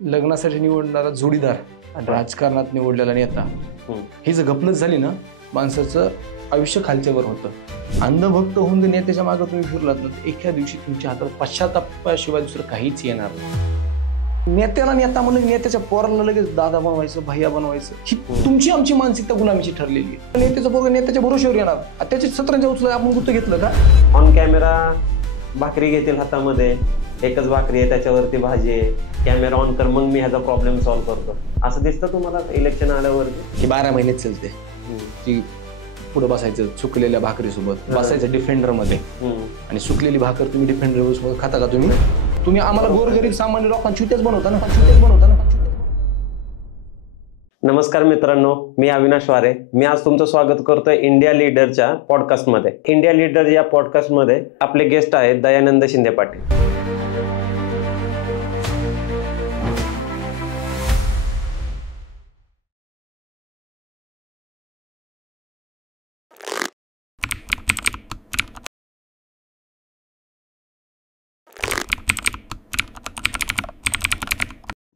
लग्नासाठी निवडणारा जोडीदार आणि राजकारणात निवडलेला नेता ही जर गपलत झाली ना, माणसाचं आयुष्य खालच्यावर होतं. अंधभक्त होऊन जर नेत्याच्या मागे तुम्ही फिरलात ना, एका दिवशी तुमच्या हातात पश्चातापाशिवाय दुसरं काहीच येणार नाही. नेत्याला नेता म्हणून नेत्याच्या पोराला लगेच दादा बनवायचं, भैया बनवायचं, ही तुमची आमची मानसिकता गुलामीची ठरलेली आहे. नेत्याचं पोरग नेत्याच्या भरोश्यावर येणार, त्याचे सतरंजा उचल आपण गुत्त घेतलं का? ऑन कॅमेरा भाकरी घेतील हातामध्ये, एकच भाकरी आहे त्याच्यावरती भाजी आहे, कॅमेरा ऑन कर, मग मी ह्याचा प्रॉब्लेम सॉल्व्ह करतो, असं दिसतं तुम्हाला इलेक्शन आल्यावरती? की 12 महिनेच चालते की पुढे बसायचं सुकलेल्या भाकरीसोबत, बसायचं डिफेंडर मध्ये, आणि सुकलेली भाकर तुम्ही डिफेंडर सोबत खाता का? तुम्ही आम्हाला गोरगरीब सामान्य लोकांची चुत्याच बनवता ना. नमस्कार मित्रांनो, मी अविनाश वारे. मी आज तुमचं स्वागत करतोय इंडिया लीडरच्या पॉडकास्टमध्ये. इंडिया लीडर या पॉडकास्टमध्ये आपले गेस्ट आहेत दयानंद शिंदे पाटील.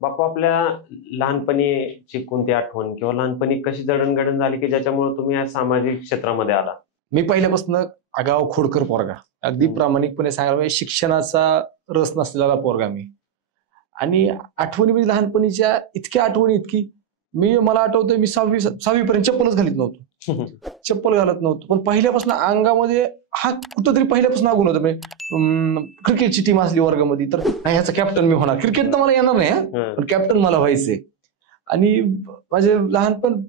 बापू, आपल्या लहानपणीची कोणती आठवण किंवा लहानपणी कशी जडणघडण झाली की ज्याच्यामुळे तुम्ही या सामाजिक क्षेत्रामध्ये आला? मी पहिल्यापासून आगाव खोडकर पोरगा, अगदी प्रामाणिकपणे सांगायला म्हणजे शिक्षणाचा रस नसलेला पोरगा मी. आणि आठवणी म्हणजे लहानपणीच्या इतक्या आठवणी मला आठवतंय मी 6वी पर्यंत चप्पलच घालत नव्हतो. चप्पल घालत नव्हतो, पण पहिल्यापासून अंगामध्ये हा कुठंतरी पहिल्यापासून आगून होतं. म्हणजे क्रिकेटची टीम असली वर्गामध्ये तर ह्याचा कॅप्टन मी होणार. क्रिकेट तर मला येणार नाही, पण कॅप्टन मला व्हायचंय. आणि माझे लहानपण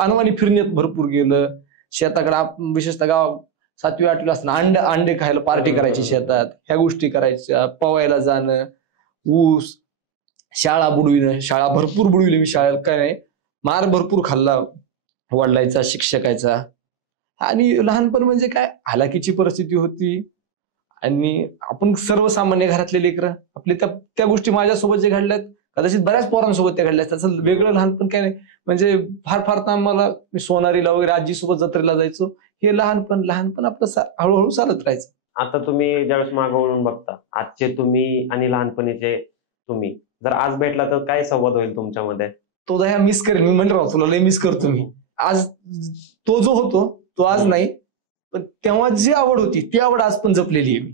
अनवाणी फिरण्यात भरपूर गेलं. शेताकडे विशेषतः गाव 7वी 8वी असताना अंडे खायला पार्टी करायची शेतात, ह्या गोष्टी करायच्या, पवायला जाणं, ऊस, शाळा बुडविणं. शाळा भरपूर बुडविली मी. शाळेला काय नाही, मार भरपूर खाल्ला वडिलांचा, शिक्षकाचा. आणि लहानपण म्हणजे काय, हालाकीची परिस्थिती होती. आणि आपण सर्वसामान्य घरातले लेकरं, आपले त्या गोष्टी माझ्यासोबत जे घडल्यात कदाचित बऱ्याच पोरांसोबत त्या घडल्यात. त्याचं वेगळं लहानपण काय नाही. म्हणजे फार तर आम्हाला मी सोनारीला वगैरे आजीसोबत जत्रेला जायचो. हे लहानपण आपलं हळूहळू चालत राहायचं. आता तुम्ही ज्यावेळेस मागं वळून बघता, आजचे तुम्ही आणि लहानपणीचे तुम्ही जर आज भेटला तर काय संवाद होईल तुमच्यामध्ये? तो दया मिस करेल. मी म्हणलं राव, तुला लय मिस करतो मी. आज तो जो होतो तो आज नाही, पण तेव्हा जी आवड होती ती आवड आज पण जपलेली आहे मी.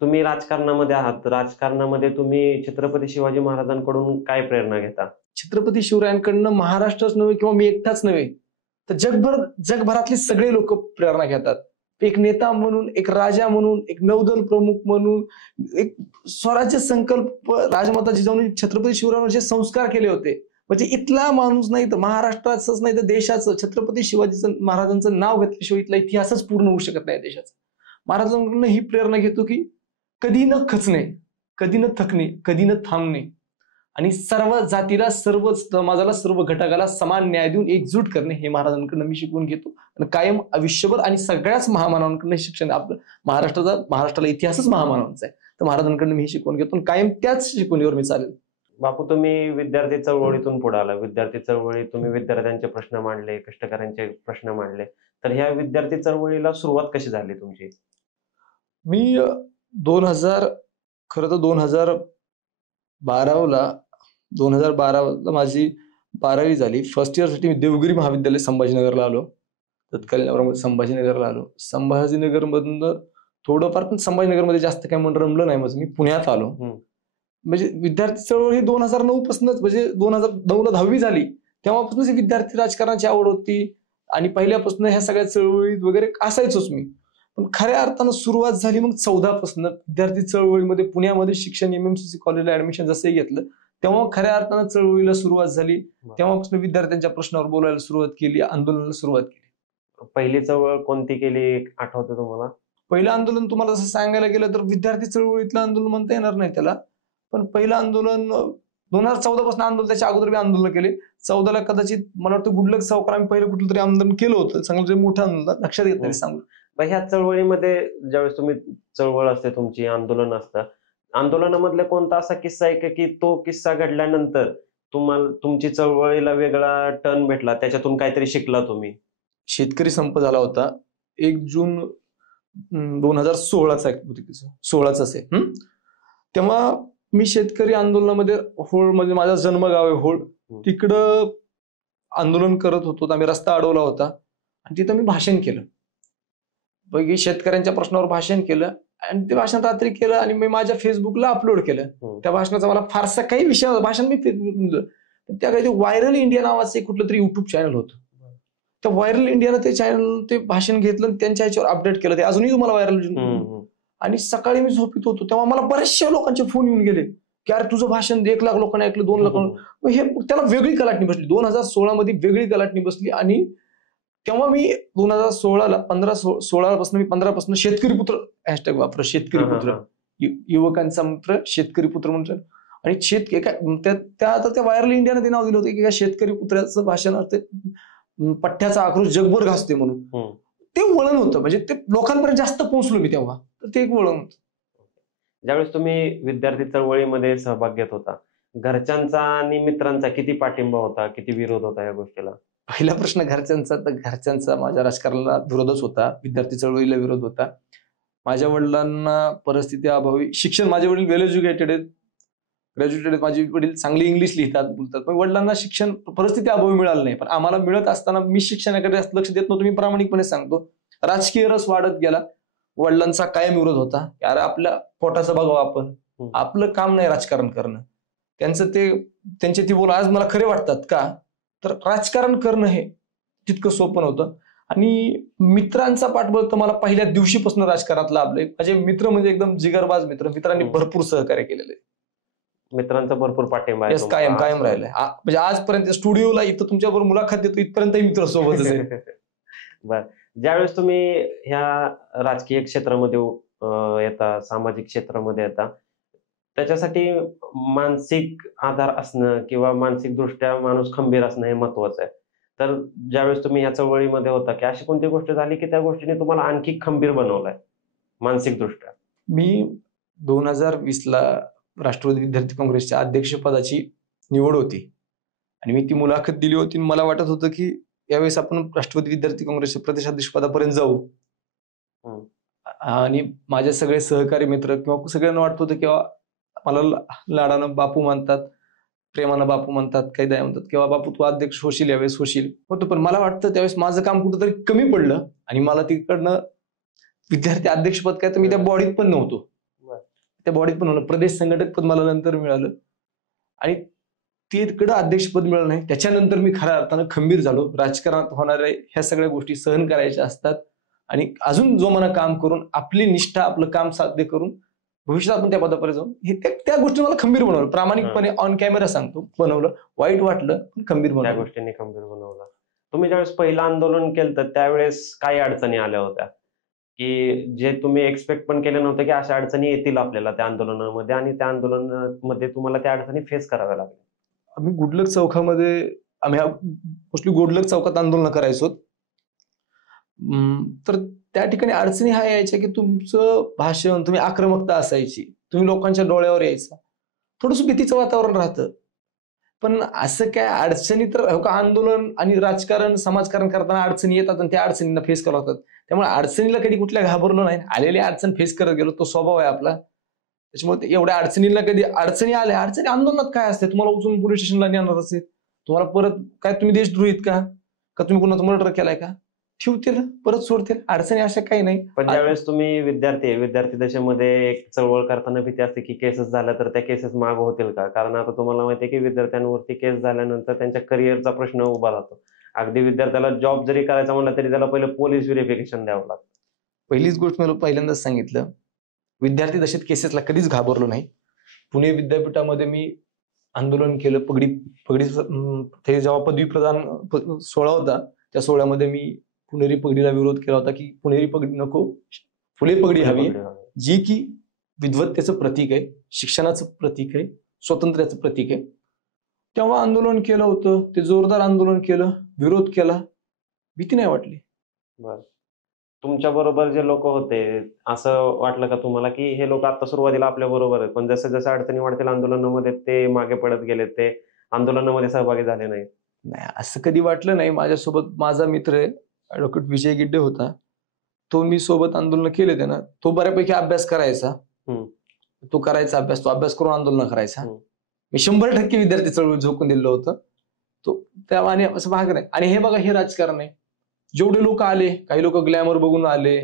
तुम्ही राजकारणामध्ये आहात, राजकारणामध्ये तुम्ही छत्रपती शिवाजी महाराजांकडून काय प्रेरणा घेता? छत्रपती शिवरायांकडनं महाराष्ट्रच नव्हे किंवा मी एकटाच नव्हे तर जगभरातले सगळे लोक प्रेरणा घेतात. एक नेता म्हणून, एक राजा म्हणून, एक नौदल प्रमुख म्हणून, एक स्वराज्य संकल्प राजमाता जिजाऊंनी छत्रपती शिवरायांवर जे संस्कार केले होते, म्हणजे इथला माणूस नाही तर महाराष्ट्राचंच नाही तर देशाचं छत्रपती शिवाजी महाराजांचं नाव घेतल्याशिवाय इथला इतिहासच पूर्ण होऊ शकत नाही देशाचा. महाराजांकडून ही प्रेरणा घेतो की कधी न खचणे, कधी न थकणे, कधी न थांबणे, आणि सर्व जातीला, सर्व समाजाला, सर्व घटकाला समान न्याय देऊन एकजूट करणे हे महाराजांकडून मी शिकवून घेतो. आणि कायम आयुष्यभर आणि सगळ्याच महामानवांकडून शिक्षण, आपलं महाराष्ट्राला इतिहासच महामानवांचा आहे, तर महाराजांकडून मी शिकवून घेतो आणि कायम त्याच शिकवणीवर मी चालेल. बापू, तुम्ही विद्यार्थी चळवळीतून पुढे आला. विद्यार्थी चळवळीत तुम्ही विद्यार्थ्यांचे प्रश्न मांडले, कष्टकऱ्यांचे प्रश्न मांडले. तर ह्या विद्यार्थी चळवळीला सुरुवात कशी झाली तुमची? मी 2012ला माझी 12वी झाली. फर्स्ट इयर साठी मी देवगिरी महाविद्यालय संभाजीनगरला आलो. तत्कालीन संभाजीनगरला आलो. संभाजीनगरमधून थोडंफार, पण संभाजीनगरमध्ये जास्त काय म्हणून रमलं नाही माझं. मी पुण्यात आलो. म्हणजे विद्यार्थी चळवळ ही 2009 पासूनच, म्हणजे 2009ला 10वी झाली तेव्हापासूनच विद्यार्थी राजकारणाची आवड होती. आणि पहिल्यापासून ह्या सगळ्या चळवळीत वगैरे असायचोच मी. पण खऱ्या अर्थानं सुरुवात झाली मग 14 पासून विद्यार्थी चळवळीमध्ये. पुण्यामध्ये शिक्षण MMCC कॉलेजला ऍडमिशन जसंही घेतलं तेव्हा खऱ्या अर्थानं चळवळीला सुरुवात झाली. तेव्हापासून विद्यार्थ्यांच्या प्रश्नावर बोलायला सुरुवात केली, आंदोलनाला सुरुवात केली. पहिली चळवळ कोणती केली आठवतं तुम्हाला? पहिलं आंदोलन तुम्हाला जसं सांगायला गेलं तर विद्यार्थी चळवळीतलं आंदोलन म्हणता येणार नाही त्याला, पण पहिलं आंदोलन 2014 पासून आंदोलन, त्याच्या अगोदर मी आंदोलन केले. 14ला कदाचित मला वाटतं गुडलक चौकात आम्ही पहिलं कुठलं तरी आंदोलन केलं होतं, चांगलं मोठं आंदोलन, लक्षात येत नाही सांगू. ह्या चळवळीमध्ये ज्यावेळेस तुम्ही चळवळ असते तुमची, आंदोलन असतं, आंदोलनामधला कोणता असा किस्सा आहे की तो किस्सा घडल्यानंतर तुम्हाला तुमची चळवळीला वेगळा टर्न भेटला, त्याच्यातून काहीतरी शिकला तुम्ही? शेतकरी संप झाला होता 1 जून 2016चा असेल. तेव्हा मी शेतकरी आंदोलनामध्ये होळ म्हणजे माझा जन्मगाव आहे होळ, तिकडं आंदोलन करत होतो. आम्ही रस्ता अडवला होता आणि तिथं मी भाषण केलं. पैकी शेतकऱ्यांच्या प्रश्नावर भाषण केलं आणि ते भाषण रात्री केलं आणि मी माझ्या फेसबुकला अपलोड केलं. त्या भाषणाचा मला फारसा काही विषय भाषण मी त्या काही व्हायरल इंडिया नावाचं एक कुठलं तरी युट्यूब चॅनल होतं. त्या व्हायरल इंडियानं ते चॅनल ते भाषण घेतलं आणि त्यांच्या ह्याच्यावर अपडेट केलं. ते अजूनही तुम्हाला व्हायरल. आणि सकाळी मी झोपीत होतो तेव्हा मला बऱ्याचशा लोकांचे फोन येऊन गेले की अरे तुझं भाषण 1 लाख लोकांना ऐकलं, 2 लाख. हे त्याला वेगळी कलाटणी बसली. 2016 मध्ये वेगळी कलाटणी बसली आणि तेव्हा मी 2016ला 16 पासून मी 15 पासून शेतकरी पुत्र हॅशटॅग वापर, शेतकरी पुत्र, युवकांचा मित्र शेतकरी पुत्र म्हणून. आणि त्या व्हायरल इंडियाने ते नाव दिलं होतं की शेतकरी पुत्राचं भाषण पठ्ठ्याचा आक्रोश जगभर घासते म्हणून. ते वळण होतं, म्हणजे ते लोकांपर्यंत जास्त पोहोचलो मी तेव्हा. तर ते एक वळण होतं. ज्यावेळेस तुम्ही विद्यार्थी चळवळीमध्ये सहभाग घेत होता, घरच्यांचा आणि मित्रांचा किती पाठिंबा होता, किती विरोध होता या गोष्टीला? पहिला प्रश्न घरच्यांचा, तर घरच्यांचा माझ्या राजकारणाला विरोधच होता, विद्यार्थी चळवळीला विरोध होता. माझ्या वडिलांना परिस्थिती अभावी शिक्षण, माझे वडील वेल एज्युकेटेड आहेत, ग्रॅज्युएटेड आहेत, माझे वडील चांगले इंग्लिश लिहितात बोलतात, पण वडिलांना शिक्षण परिस्थिती अभावी मिळालं नाही. पण आम्हाला मिळत असताना मी शिक्षणाकडे जास्त लक्ष देत नव्हतो. मी प्रामाणिकपणे सांगतो, राजकीय रस वाढत गेला. वडिलांचा कायम विरोध होता, यार आपल्या पोटाचं बघावं आपण, आपलं काम नाही राजकारण करणं. त्यांचे ती बोल आज मला खरे वाटतात का, तर राजकारण करणं हे तितकं सोपं नव्हतं. आणि मित्रांचा पाठबळ तर मला पहिल्या दिवशीपासून राजकारणात लाभलंय. माझे मित्र म्हणजे एकदम जिगरबाज मित्र, मित्रांनी भरपूर सहकार्य केलेलं आहे. मित्रांचा भरपूर पाठिंबा आहे, कायम राहिलाय. म्हणजे आजपर्यंत स्टुडिओला इथं तुमच्याबरोबर मुलाखत देतो इथपर्यंत मित्र सोबतच आहे. बर, ज्यावेळेस तुम्ही ह्या राजकीय क्षेत्रामध्ये येता, सामाजिक क्षेत्रामध्ये येता, त्याच्यासाठी मानसिक आधार असणं किंवा मानसिक दृष्ट्या माणूस खंबीर असणं हे महत्वाचं आहे. तर ज्यावेळेस तुम्ही या चळवळीमध्ये होता की अशी कोणती गोष्ट झाली की त्या गोष्टीने तुम्हाला आणखी खंबीर बनवलंय मानसिक दृष्ट्या? मी 2020ला राष्ट्रवादी विद्यार्थी काँग्रेसच्या अध्यक्षपदाची निवड होती आणि मी ती मुलाखत दिली होती. मला वाटत होतं की यावेळेस आपण राष्ट्रवादी विद्यार्थी काँग्रेसच्या प्रदेशाध्यक्षपदापर्यंत जाऊ. आणि माझे सगळे सहकारी मित्र किंवा सगळ्यांना वाटत होतं किंवा मला लाडानं बापू म्हणतात, प्रेमानं बापू म्हणतात, काही दया म्हणतात, किंवा बापू तू अध्यक्ष होशील यावेळेस होशील होतं. पण मला वाटतं त्यावेळेस माझं काम कुठंतरी कमी पडलं आणि मला तिकडनं विद्यार्थी अध्यक्षपद काय तर मी त्या बॉडीत पण नव्हतो. त्या बॉडीत पण होणं, प्रदेश संघटक पद मला नंतर मिळालं आणि तिकडं अध्यक्षपद मिळालं नाही. त्याच्यानंतर मी खऱ्या अर्थानं खंबीर झालो. राजकारणात होणाऱ्या ह्या सगळ्या गोष्टी सहन करायच्या असतात आणि अजून जोमानं काम करून आपली निष्ठा, आपलं काम साध्य करून भविष्यात आपण त्या पदापर्यंत जाऊन हे त्या गोष्टी मला खंबीर बनवलं. प्रामाणिकपणे ऑन कॅमेरा सांगतो, बनवलं. वाईट वाटलं पण खंबीर बनवलं. त्या गोष्टींनी खंबीर बनवलं. तुम्ही ज्यावेळेस पहिलं आंदोलन केलं तर त्यावेळेस काही अडचणी आल्या होत्या की जे तुम्ही एक्सपेक्ट पण केलं नव्हतं की अशा अडचणी येतील आपल्याला त्या आंदोलनामध्ये, आणि त्या आंदोलनामध्ये तुम्हाला त्या अडचणी फेस कराव्या लागल्या? आम्ही गुडलक चौकामध्ये, आम्ही मोस्टली गुडलक चौकात आंदोलन करायचो. तर त्या ठिकाणी अडचणी ह्या यायच्या की तुमचं भाषण, तुम्ही आक्रमकता असायची, तुम्ही लोकांच्या डोळ्यावर यायचा, थोडंसं भीतीचं वातावरण राहतं. पण असं काय अडचणी तर आंदोलन आणि राजकारण, समाजकारण करताना अडचणी येतात आणि त्या अडचणींना फेस करावं लागतात. त्यामुळे अडचणीला कधी कुठल्या घाबरलो नाही, आलेली अडचण फेस करत गेलो, तो स्वभाव आहे आपला. त्याच्यामुळे एवढ्या अडचणीला कधी अडचणी आल्या, अडचणी आंदोलनात काय असते, तुम्हाला उचलून पोलीस स्टेशनला नेणार असेल, तुम्हाला परत काय तुम्ही देशद्रोहीत का तुम्ही कुणाचं मर्डर केलाय का, ठेवतील परत सोडतील. अडचणी अशा काही नाही. पण ज्यावेळेस तुम्ही विद्यार्थी दशेमध्ये एक चळवळ करताना भीती असते की केसेस झाल्या तर त्या केसेस माग होतील का? कारण आता तुम्हाला माहितीये की विद्यार्थ्यांवरती केस झाल्यानंतर त्यांच्या करिअरचा प्रश्न उभा राहतो. अगदी विद्यार्थ्याला जॉब जरी करायचा म्हणलं तरी त्याला पहिलं पोलीस व्हेरिफिकेशन द्यावं लागतं. पहिलीच गोष्ट मला पहिल्यांदाच सांगितलं, विद्यार्थी दशेत केसेसला कधीच घाबरलो नाही. पुणे विद्यापीठामध्ये मी आंदोलन केलं. ते जेव्हा पदवी प्रदान सोहळा होता त्या सोहळ्यामध्ये मी पुणेरी पगडीला विरोध केला होता की पुणेरी पगडी नको, फुले पगडी हवी, जी की विद्वत्तेचं प्रतीक आहे, शिक्षणाचं प्रतीक आहे, स्वातंत्र्याचं प्रतीक आहे. तेव्हा आंदोलन केलं होतं, ते जोरदार आंदोलन केलं, विरोध केला, भीती नाही वाटली. बरं, तुमच्या बरोबर जे लोक होते असं वाटलं का तुम्हाला की हे लोक आता सुरुवातीला आपल्या बरोबर आहेत पण जसं जसं अडचणी वाढतील आंदोलनामध्ये ते मागे पडत गेले, ते आंदोलनामध्ये सहभागी झाले नाही? नाही, असं कधी वाटलं नाही. माझ्यासोबत माझा मित्र आहे ॲडव्होकेट विजय गिड्डे होता, तो मी सोबत आंदोलन केले त्यानं. तो बऱ्यापैकी अभ्यास करायचा तो करायचा अभ्यास, तो अभ्यास करून आंदोलन करायचा. हम्म. मी 100% विद्यार्थी चळवळ झोकून दिलं होतं. तो त्या आणि असं भाग नाही. आणि हे बघा, हे राजकारण आहे. जेवढे लोक आले, काही लोक ग्लॅमर बघून आले,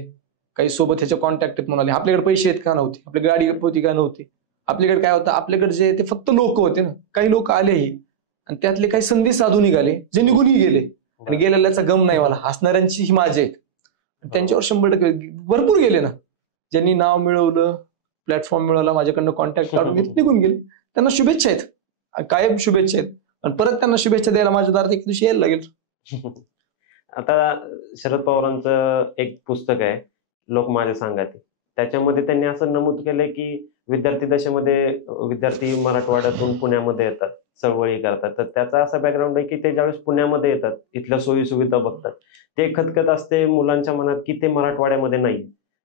काही सोबत ह्याच्या कॉन्टॅक्ट म्हणून आले. आपल्याकडे पैसे आहेत का नव्हते, आपली गाडी होती का नव्हती, आपल्याकडे काय होतं, आपल्याकडे जे ते फक्त लोक होते ना. काही लोक आलेही आणि त्यातले काही संधी साधून निघाले, जे निघूनही गेले. आणि गेलेल्याचा गम नाही मला, हसणाऱ्यांची ही माझे आहेत. त्यांच्यावर 100% भरपूर गेले ना. ज्यांनी नाव मिळवलं, प्लॅटफॉर्म मिळवला, माझ्याकडनं कॉन्टॅक्ट काढून घेतले, निघून गेले. त्यांना शुभेच्छा आहेत, कायम शुभेच्छा आहेत. आणि परत त्यांना शुभेच्छा द्यायला माझ्या दारात एक दिवशी यायला लागेल. आता शरद पवारांचं एक पुस्तक आहे, लोक माझे सांगाते. त्याच्यामध्ये त्यांनी असं नमूद केलंय की विद्यार्थी दशेमध्ये विद्यार्थी मराठवाड्यातून पुण्यामध्ये येतात, चळवळी करतात. तर त्याचा असा बॅकग्राऊंड आहे की ते ज्यावेळेस पुण्यामध्ये येतात, इथल्या सोयी सुविधा बघतात, ते खतखत असते मुलांच्या मनात की ते मराठवाड्यामध्ये नाही,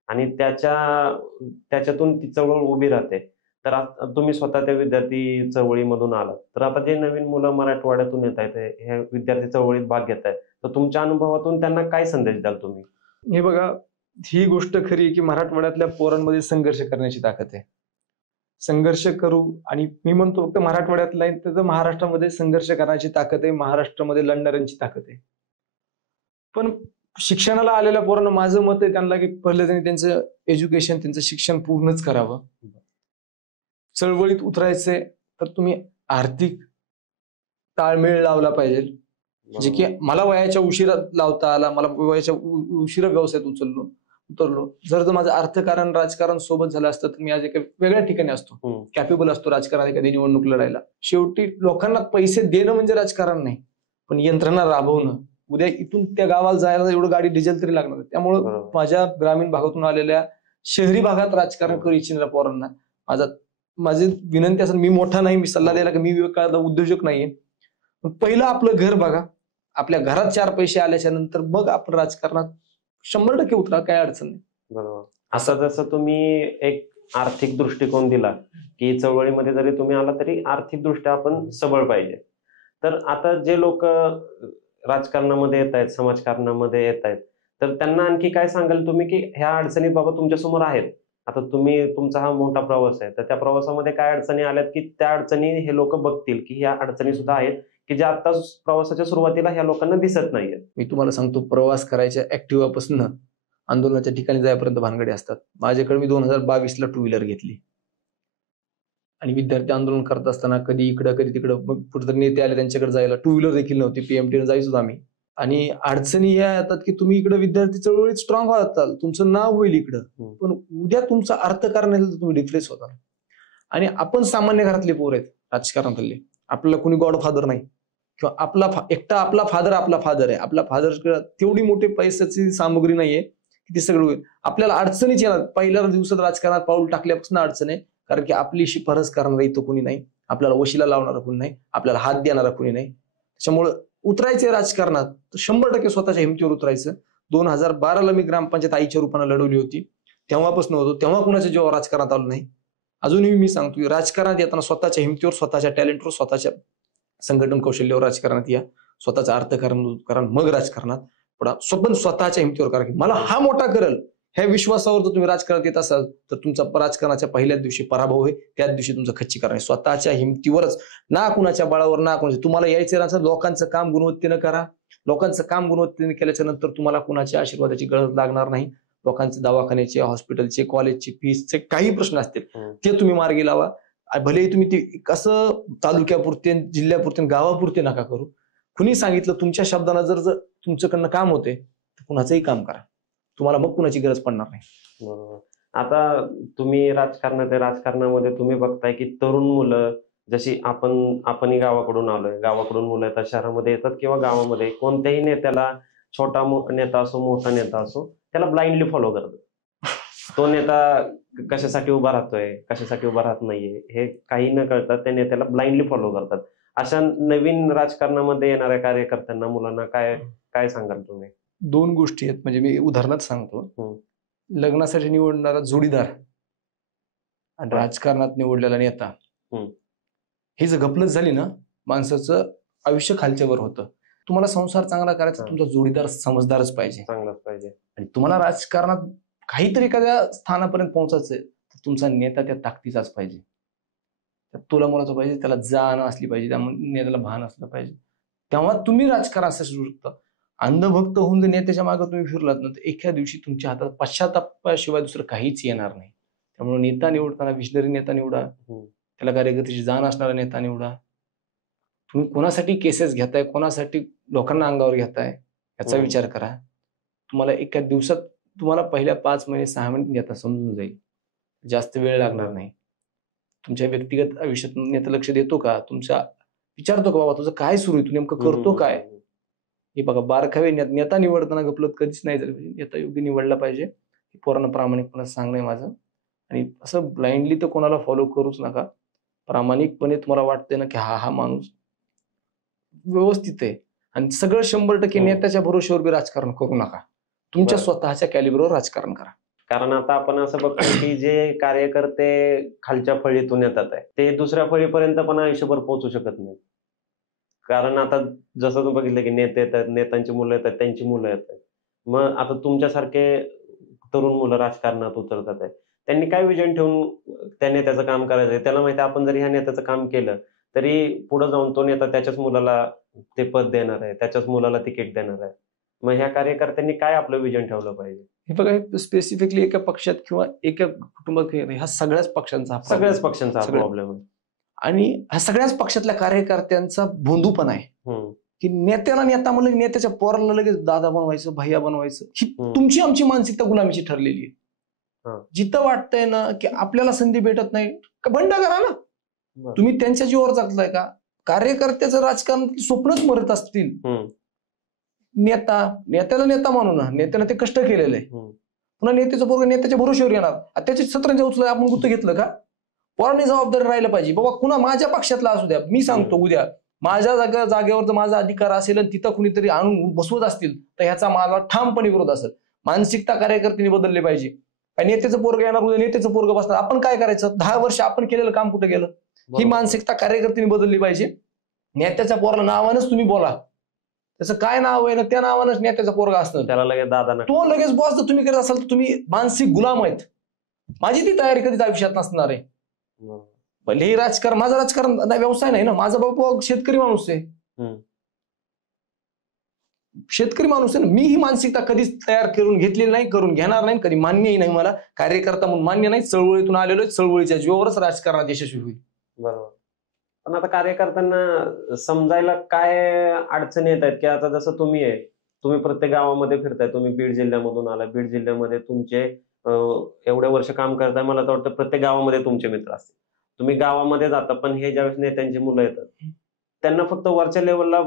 आणि त्याच्यातून ती चळवळ उभी राहते. तर तुम्ही स्वतः त्या विद्यार्थी चळवळीमधून आलात, तर आता जे नवीन मुलं मराठवाड्यातून येत आहेत, हे विद्यार्थी चळवळीत भाग घेत आहेत, तर तुमच्या अनुभवातून त्यांना काय संदेश द्याल तुम्ही? हे बघा, ही गोष्ट खरी आहे की मराठवाड्यातल्या पोरांमध्ये संघर्ष करण्याची ताकद आहे. संघर्ष करू, आणि मी म्हणतो फक्त मराठवाड्यातला आहे तर महाराष्ट्रामध्ये संघर्ष करण्याची ताकद आहे, महाराष्ट्रामध्ये लढणाऱ्यांची ताकद आहे. पण शिक्षणाला आलेल्या पोरांना माझं मत आहे त्यांना की पहिलं त्यांनी त्यांचं एज्युकेशन, त्यांचं शिक्षण पूर्णच करावं. चळवळीत उतरायचंय तर तुम्ही आर्थिक ताळमेळ लावला पाहिजे. जे की मला वयाच्या उशिरा लावता आला, मला वयाच्या उशिरा व्यवसायात उतरलो. जर माझं अर्थकारण राजकारण सोबत झालं असतं तर मी आज एका वेगळ्या ठिकाणी असतो, कॅपेबल असतो राजकारणात एखादी निवडणूक लढायला. शेवटी लोकांना पैसे देणं म्हणजे राजकारण नाही, पण यंत्रणा राबवणं. उद्या इथून त्या गावाला जायला एवढं गाडी डिझेल तरी लागणार. त्यामुळं माझ्या ग्रामीण भागातून आलेल्या शहरी भागात राजकारण करू इच्छिणाऱ्या पोरांना माझी विनंती असेल, मी मोठा नाही, मी सल्ला द्यायला की मी उद्योजक नाहीये, पण पहिलं आपलं घर बघा. आपल्या घरात 4 पैसे आल्याच्या नंतर मग आपण राजकारणात 100% उतरा, काय अडचण नाही. बरोबर. असं जसं तुम्ही एक आर्थिक दृष्टिकोन दिला की चळवळीमध्ये जरी तुम्ही आला तरी आर्थिक दृष्ट्या आपण सबळ पाहिजे, तर आता जे लोक राजकारणामध्ये येत आहेत, समाजकारणामध्ये येत आहेत, तर त्यांना आणखी काय सांगाल तुम्ही की ह्या अडचणी बाबा तुमच्यासमोर आहेत? आता तुमचा हा मोठा प्रवास आहे, तर त्या प्रवासामध्ये काय अडचणी आल्यात की त्या अडचणी हे लोक बघतील की ह्या अडचणी सुद्धा आहेत की ज्या आता प्रवासाच्या सुरुवातीला ह्या लोकांना दिसत नाहीये. मी तुम्हाला सांगतो, प्रवास करायच्या ऍक्टिव्हापासून आंदोलनाच्या ठिकाणी जायपर्यंत भानगडी असतात. माझ्याकडे मी 2022ला 2 व्हीलर घेतली आणि विद्यार्थी आंदोलन करत असताना कधी इकडं कधी तिकडं, मग कुठेतरी नेते आले त्यांच्याकडे जायला 2 व्हीलर देखील नव्हती, पीएमटीने जायचो आम्ही. आणि अडचणी या येतात की तुम्ही इकडे विद्यार्थी चळवळीत स्ट्रॉंग व्हाल, तुमचं नाव होईल इकडं, पण उद्या तुमचा अर्थकारण तुम्ही डिप्रेस होता. आणि आपण सामान्य घरातले पोर आहेत राजकारणातले, आपल्याला कोणी गॉडफादर नाही, किंवा आपला फादर आहे. आपला फादर तेवढी मोठी पैशाची सामग्री नाहीये की ते सगळं होईल. आपल्याला अडचणीच येणार. पहिल्या दिवसात राजकारणात पाऊल टाकल्यापासून अडचण आहे, कारण की आपली शिफारस करणारा इथं कोणी नाही, आपल्याला वशिला लावणारा कोणी नाही, आपल्याला हात देणारा कोणी नाही. त्याच्यामुळं उतरायचंय राजकारणात तर 100% स्वतःच्या हिमतीवर उतरायचं. 2012ला मी ग्रामपंचायत आईच्या रूपाने लढवली होती, तेव्हापासून होतो, तेव्हा कुणाच्या जेव्हा राजकारणात आलो नाही. अजूनही मी सांगतो, राजकारणात येताना स्वतःच्या हिमतीवर, स्वतःच्या टॅलेंटवर, स्वतःच्या संघटन कौशल्यावर राजकारणात या. स्वतःचं अर्थकारण मग राजकारणात पडा. स्वतःच्या हिमतीवर करा की मला हा मोठा करेल, ह्या विश्वासावर जर तुम्ही राजकारणात येत असाल तर तुमचा राजकारणाच्या पहिल्याच दिवशी पराभव होईल, त्याच दिवशी तुमचं खच्चीकरण आहे. स्वतःच्या हिमतीवरच, ना कुणाच्या बळावर, ना कुणाच्या. तुम्हाला यायचं नसेल, लोकांचं काम गुणवत्तेनं करा. लोकांचं काम गुणवत्तेने केल्याच्या नंतर तुम्हाला कुणाच्या आशीर्वादाची गरज लागणार नाही. लोकांचे दवाखान्याचे, हॉस्पिटलचे, कॉलेजचे फीसचे काही प्रश्न असतील ते तुम्ही मार्गी लावा. भलेही तुम्ही ते कसं तालुक्यापुरते, जिल्ह्यापुरते, गावापुरते नका करू. कुणी सांगितलं तुमच्या शब्दांना जर तुमच्याकडनं काम होते तर कुणाचंही काम करा, तुम्हाला मग कुणाची गरज पडणार नाही. बरोबर. आता तुम्ही राजकारणामध्ये तुम्ही बघताय की तरुण मुलं, जशी आपणही गावाकडून आलोय, गावाकडून मुलं येतात, शहरामध्ये येतात किंवा गावामध्ये, कोणत्याही नेत्याला, छोटा नेता असो मोठा नेता असो, त्याला ब्लाइंडली फॉलो करतात. तो नेता कशासाठी उभा राहतोय, कशासाठी उभा राहत नाहीये हे काही न कळतात त्या नेत्याला ब्लाइंडली फॉलो करतात. अशा नवीन राजकारणामध्ये येणाऱ्या कार्यकर्त्यांना, मुलांना काय सांगाल तुम्ही? 2 गोष्टी आहेत, म्हणजे मी उदाहरणात सांगतो. लग्नासाठी निवडणारा जोडीदार आणि राजकारणात निवडलेला नेता, ही जर गपलत झाली ना, माणसाचं आयुष्य खालच्यावर होतं. तुम्हाला संसार चांगला करायचा, तुमचा जोडीदार समजदारच पाहिजे, चांगलाच पाहिजे. आणि तुम्हाला राजकारणात काहीतरी एखाद्या स्थानापर्यंत पोहोचायचंय, तुमचा नेता त्या ताकदीचाच पाहिजे, त्या तोलामोलाचा पाहिजे, त्याला जाण असली पाहिजे, त्या नेत्याला भान असलं पाहिजे. तेव्हा तुम्ही राजकारण असं सुरू शकता. अंधभक्त होऊन जर नेत्याच्या मागे तुम्ही फिरलात ना, तर एका दिवशी तुमच्या हातात पश्चातापाशिवाय दुसरं काहीच येणार नाही. त्यामुळे नेता निवडताना विशनरी नेता निवडा, त्याला कार्यकर्त्याची जाण असणारा नेता निवडा. तुम्ही कोणासाठी केसेस घेताय, कोणासाठी लोकांना अंगावर घेताय याचा विचार करा. तुम्हाला एका दिवसात, तुम्हाला पहिल्या 5 महिने 6 महिने नेता समजून जाईल, जास्त वेळ लागणार नाही. तुमच्या व्यक्तिगत आयुष्यात नेता लक्ष देतो का, तुमचा विचारतो का बाबा तुझं काय सुरू आहे, तू नेमकं करतो काय. हे बघा, बारकावे नेता निवडताना गपलत कधीच नाही झालं पाहिजे. नेता योग्य निवडला पाहिजे, पोरांना प्रामाणिकपणे सांगणं आहे माझं. आणि असं ब्लाइंडली तर कोणाला फॉलो करूच नका. प्रामाणिकपणे तुम्हाला वाटतंय ना की हा माणूस व्यवस्थित आहे, आणि सगळं 100% नेत्याच्या भरोश्यावर बी राजकारण करू नका. तुमच्या स्वतःच्या कॅलिबरवर राजकारण करा. कारण आता आपण असं बघतो की जे कार्यकर्ते खालच्या फळीतून येतात आहे, ते दुसऱ्या फळीपर्यंत पण आयुष्यभर पोहोचू शकत नाही. कारण आता जसं तू बघितलं की नेते येतात, नेत्यांची मुलं येतात, त्यांची मुलं येतात. मग आता तुमच्यासारखे तरुण मुलं राजकारणात उतरतात आहे, त्यांनी काय विजन ठेवून त्या नेत्याचं काम करायचंय. त्याला माहिती आहे आपण जरी ह्या नेत्याचं काम केलं तरी पुढे जाऊन तो नेता त्याच्याच मुलाला ते पद देणार आहे, त्याच्याच मुलाला तिकीट देणार आहे. मग ह्या कार्यकर्त्यांनी काय आपलं विजन ठेवलं पाहिजे. हे बघा, स्पेसिफिकली एका पक्षात किंवा एका कुटुंबात ह्या सगळ्याच पक्षांचा सगळ्याच पक्षांचा प्रॉब्लेम आहे. आणि ह्या सगळ्याच पक्षातल्या कार्यकर्त्यांचा भोंदू पण आहे की नेत्याला नेता म्हणलं, नेत्याच्या पोराला लगेच दादा बनवायचं, भैया बनवायचं. ही तुमची आमची मानसिकता गुलामीची ठरलेली आहे. जिथं वाटतंय ना की आपल्याला संधी भेटत नाही, बंड करा ना. तुम्ही त्यांच्या जीवावर जगताय का. कार्यकर्त्याचं राजकारण स्वप्नच मरत असतील. नेत्याला नेता मानू ना, नेत्यानं ते कष्ट केलेलं आहे. पुन्हा नेत्याचं पोरगं नेत्याच्या भरोश्यावर येणार, त्याचे सतरंजा उचलून आपण गुत्त घेतलं का. पोरांनी जबाबदारी राहिलं पाहिजे. बाबा कुणा माझ्या पक्षातला असू द्या, मी सांगतो उद्या माझ्या जागेवर जर माझा अधिकार असेल आणि तिथं कुणीतरी आणून बसवत असतील तर ह्याचा मला ठामपणे विरोध असेल. मानसिकता कार्यकर्त्यांनी बदलली पाहिजे. आणि नेत्याचं पोरगं येणार, उद्या नेत्याचं पोरगं बसणार, आपण काय करायचं. 10 वर्ष आपण केलेलं काम कुठे गेलं. ही मानसिकता कार्यकर्त्यांनी बदलली पाहिजे. नेत्याच्या पोराला नावानच तुम्ही बोला, त्याचं काय नाव आहे ना त्या नावानच नेत्याचा पोरगा असतं, त्याला लगेच दादा तो लगेच बॉस. जर तुम्ही करत असाल तर तुम्ही मानसिक गुलाम आहेत. माझी ती तयारी कधीच आयुष्यात नसणार आहे. भले हे राजकारण, माझं राजकारण नाही, व्यवसाय नाही ना. माझा बाबा शेतकरी माणूस आहे, शेतकरी माणूस आहे ना. मी ही मानसिकता कधीच तयार करून घेतलेली नाही, करून घेणार नाही, कधी मान्यही नाही. मला कार्यकर्ता म्हणून मान्य नाही. चळवळीतून आलेलो आहे, चळवळीच्या जीवावरच राजकारणात यशस्वी होईल. बरोबर. पण आता कार्यकर्त्यांना समजायला काय अडचणी येत आहेत की आता जसं तुम्ही प्रत्येक गावामध्ये फिरताय. तुम्ही बीड जिल्ह्यामधून आला, बीड जिल्ह्यामध्ये तुमचे एवढे वर्ष काम करताय, मला तर वाटतं प्रत्येक गावामध्ये तुमचे मित्र असतील. तुम्ही गावामध्ये जाता, पण हे ज्यावेळेस नेत्यांची मुलं येतात त्यांना फक्त वरच्या लेवलला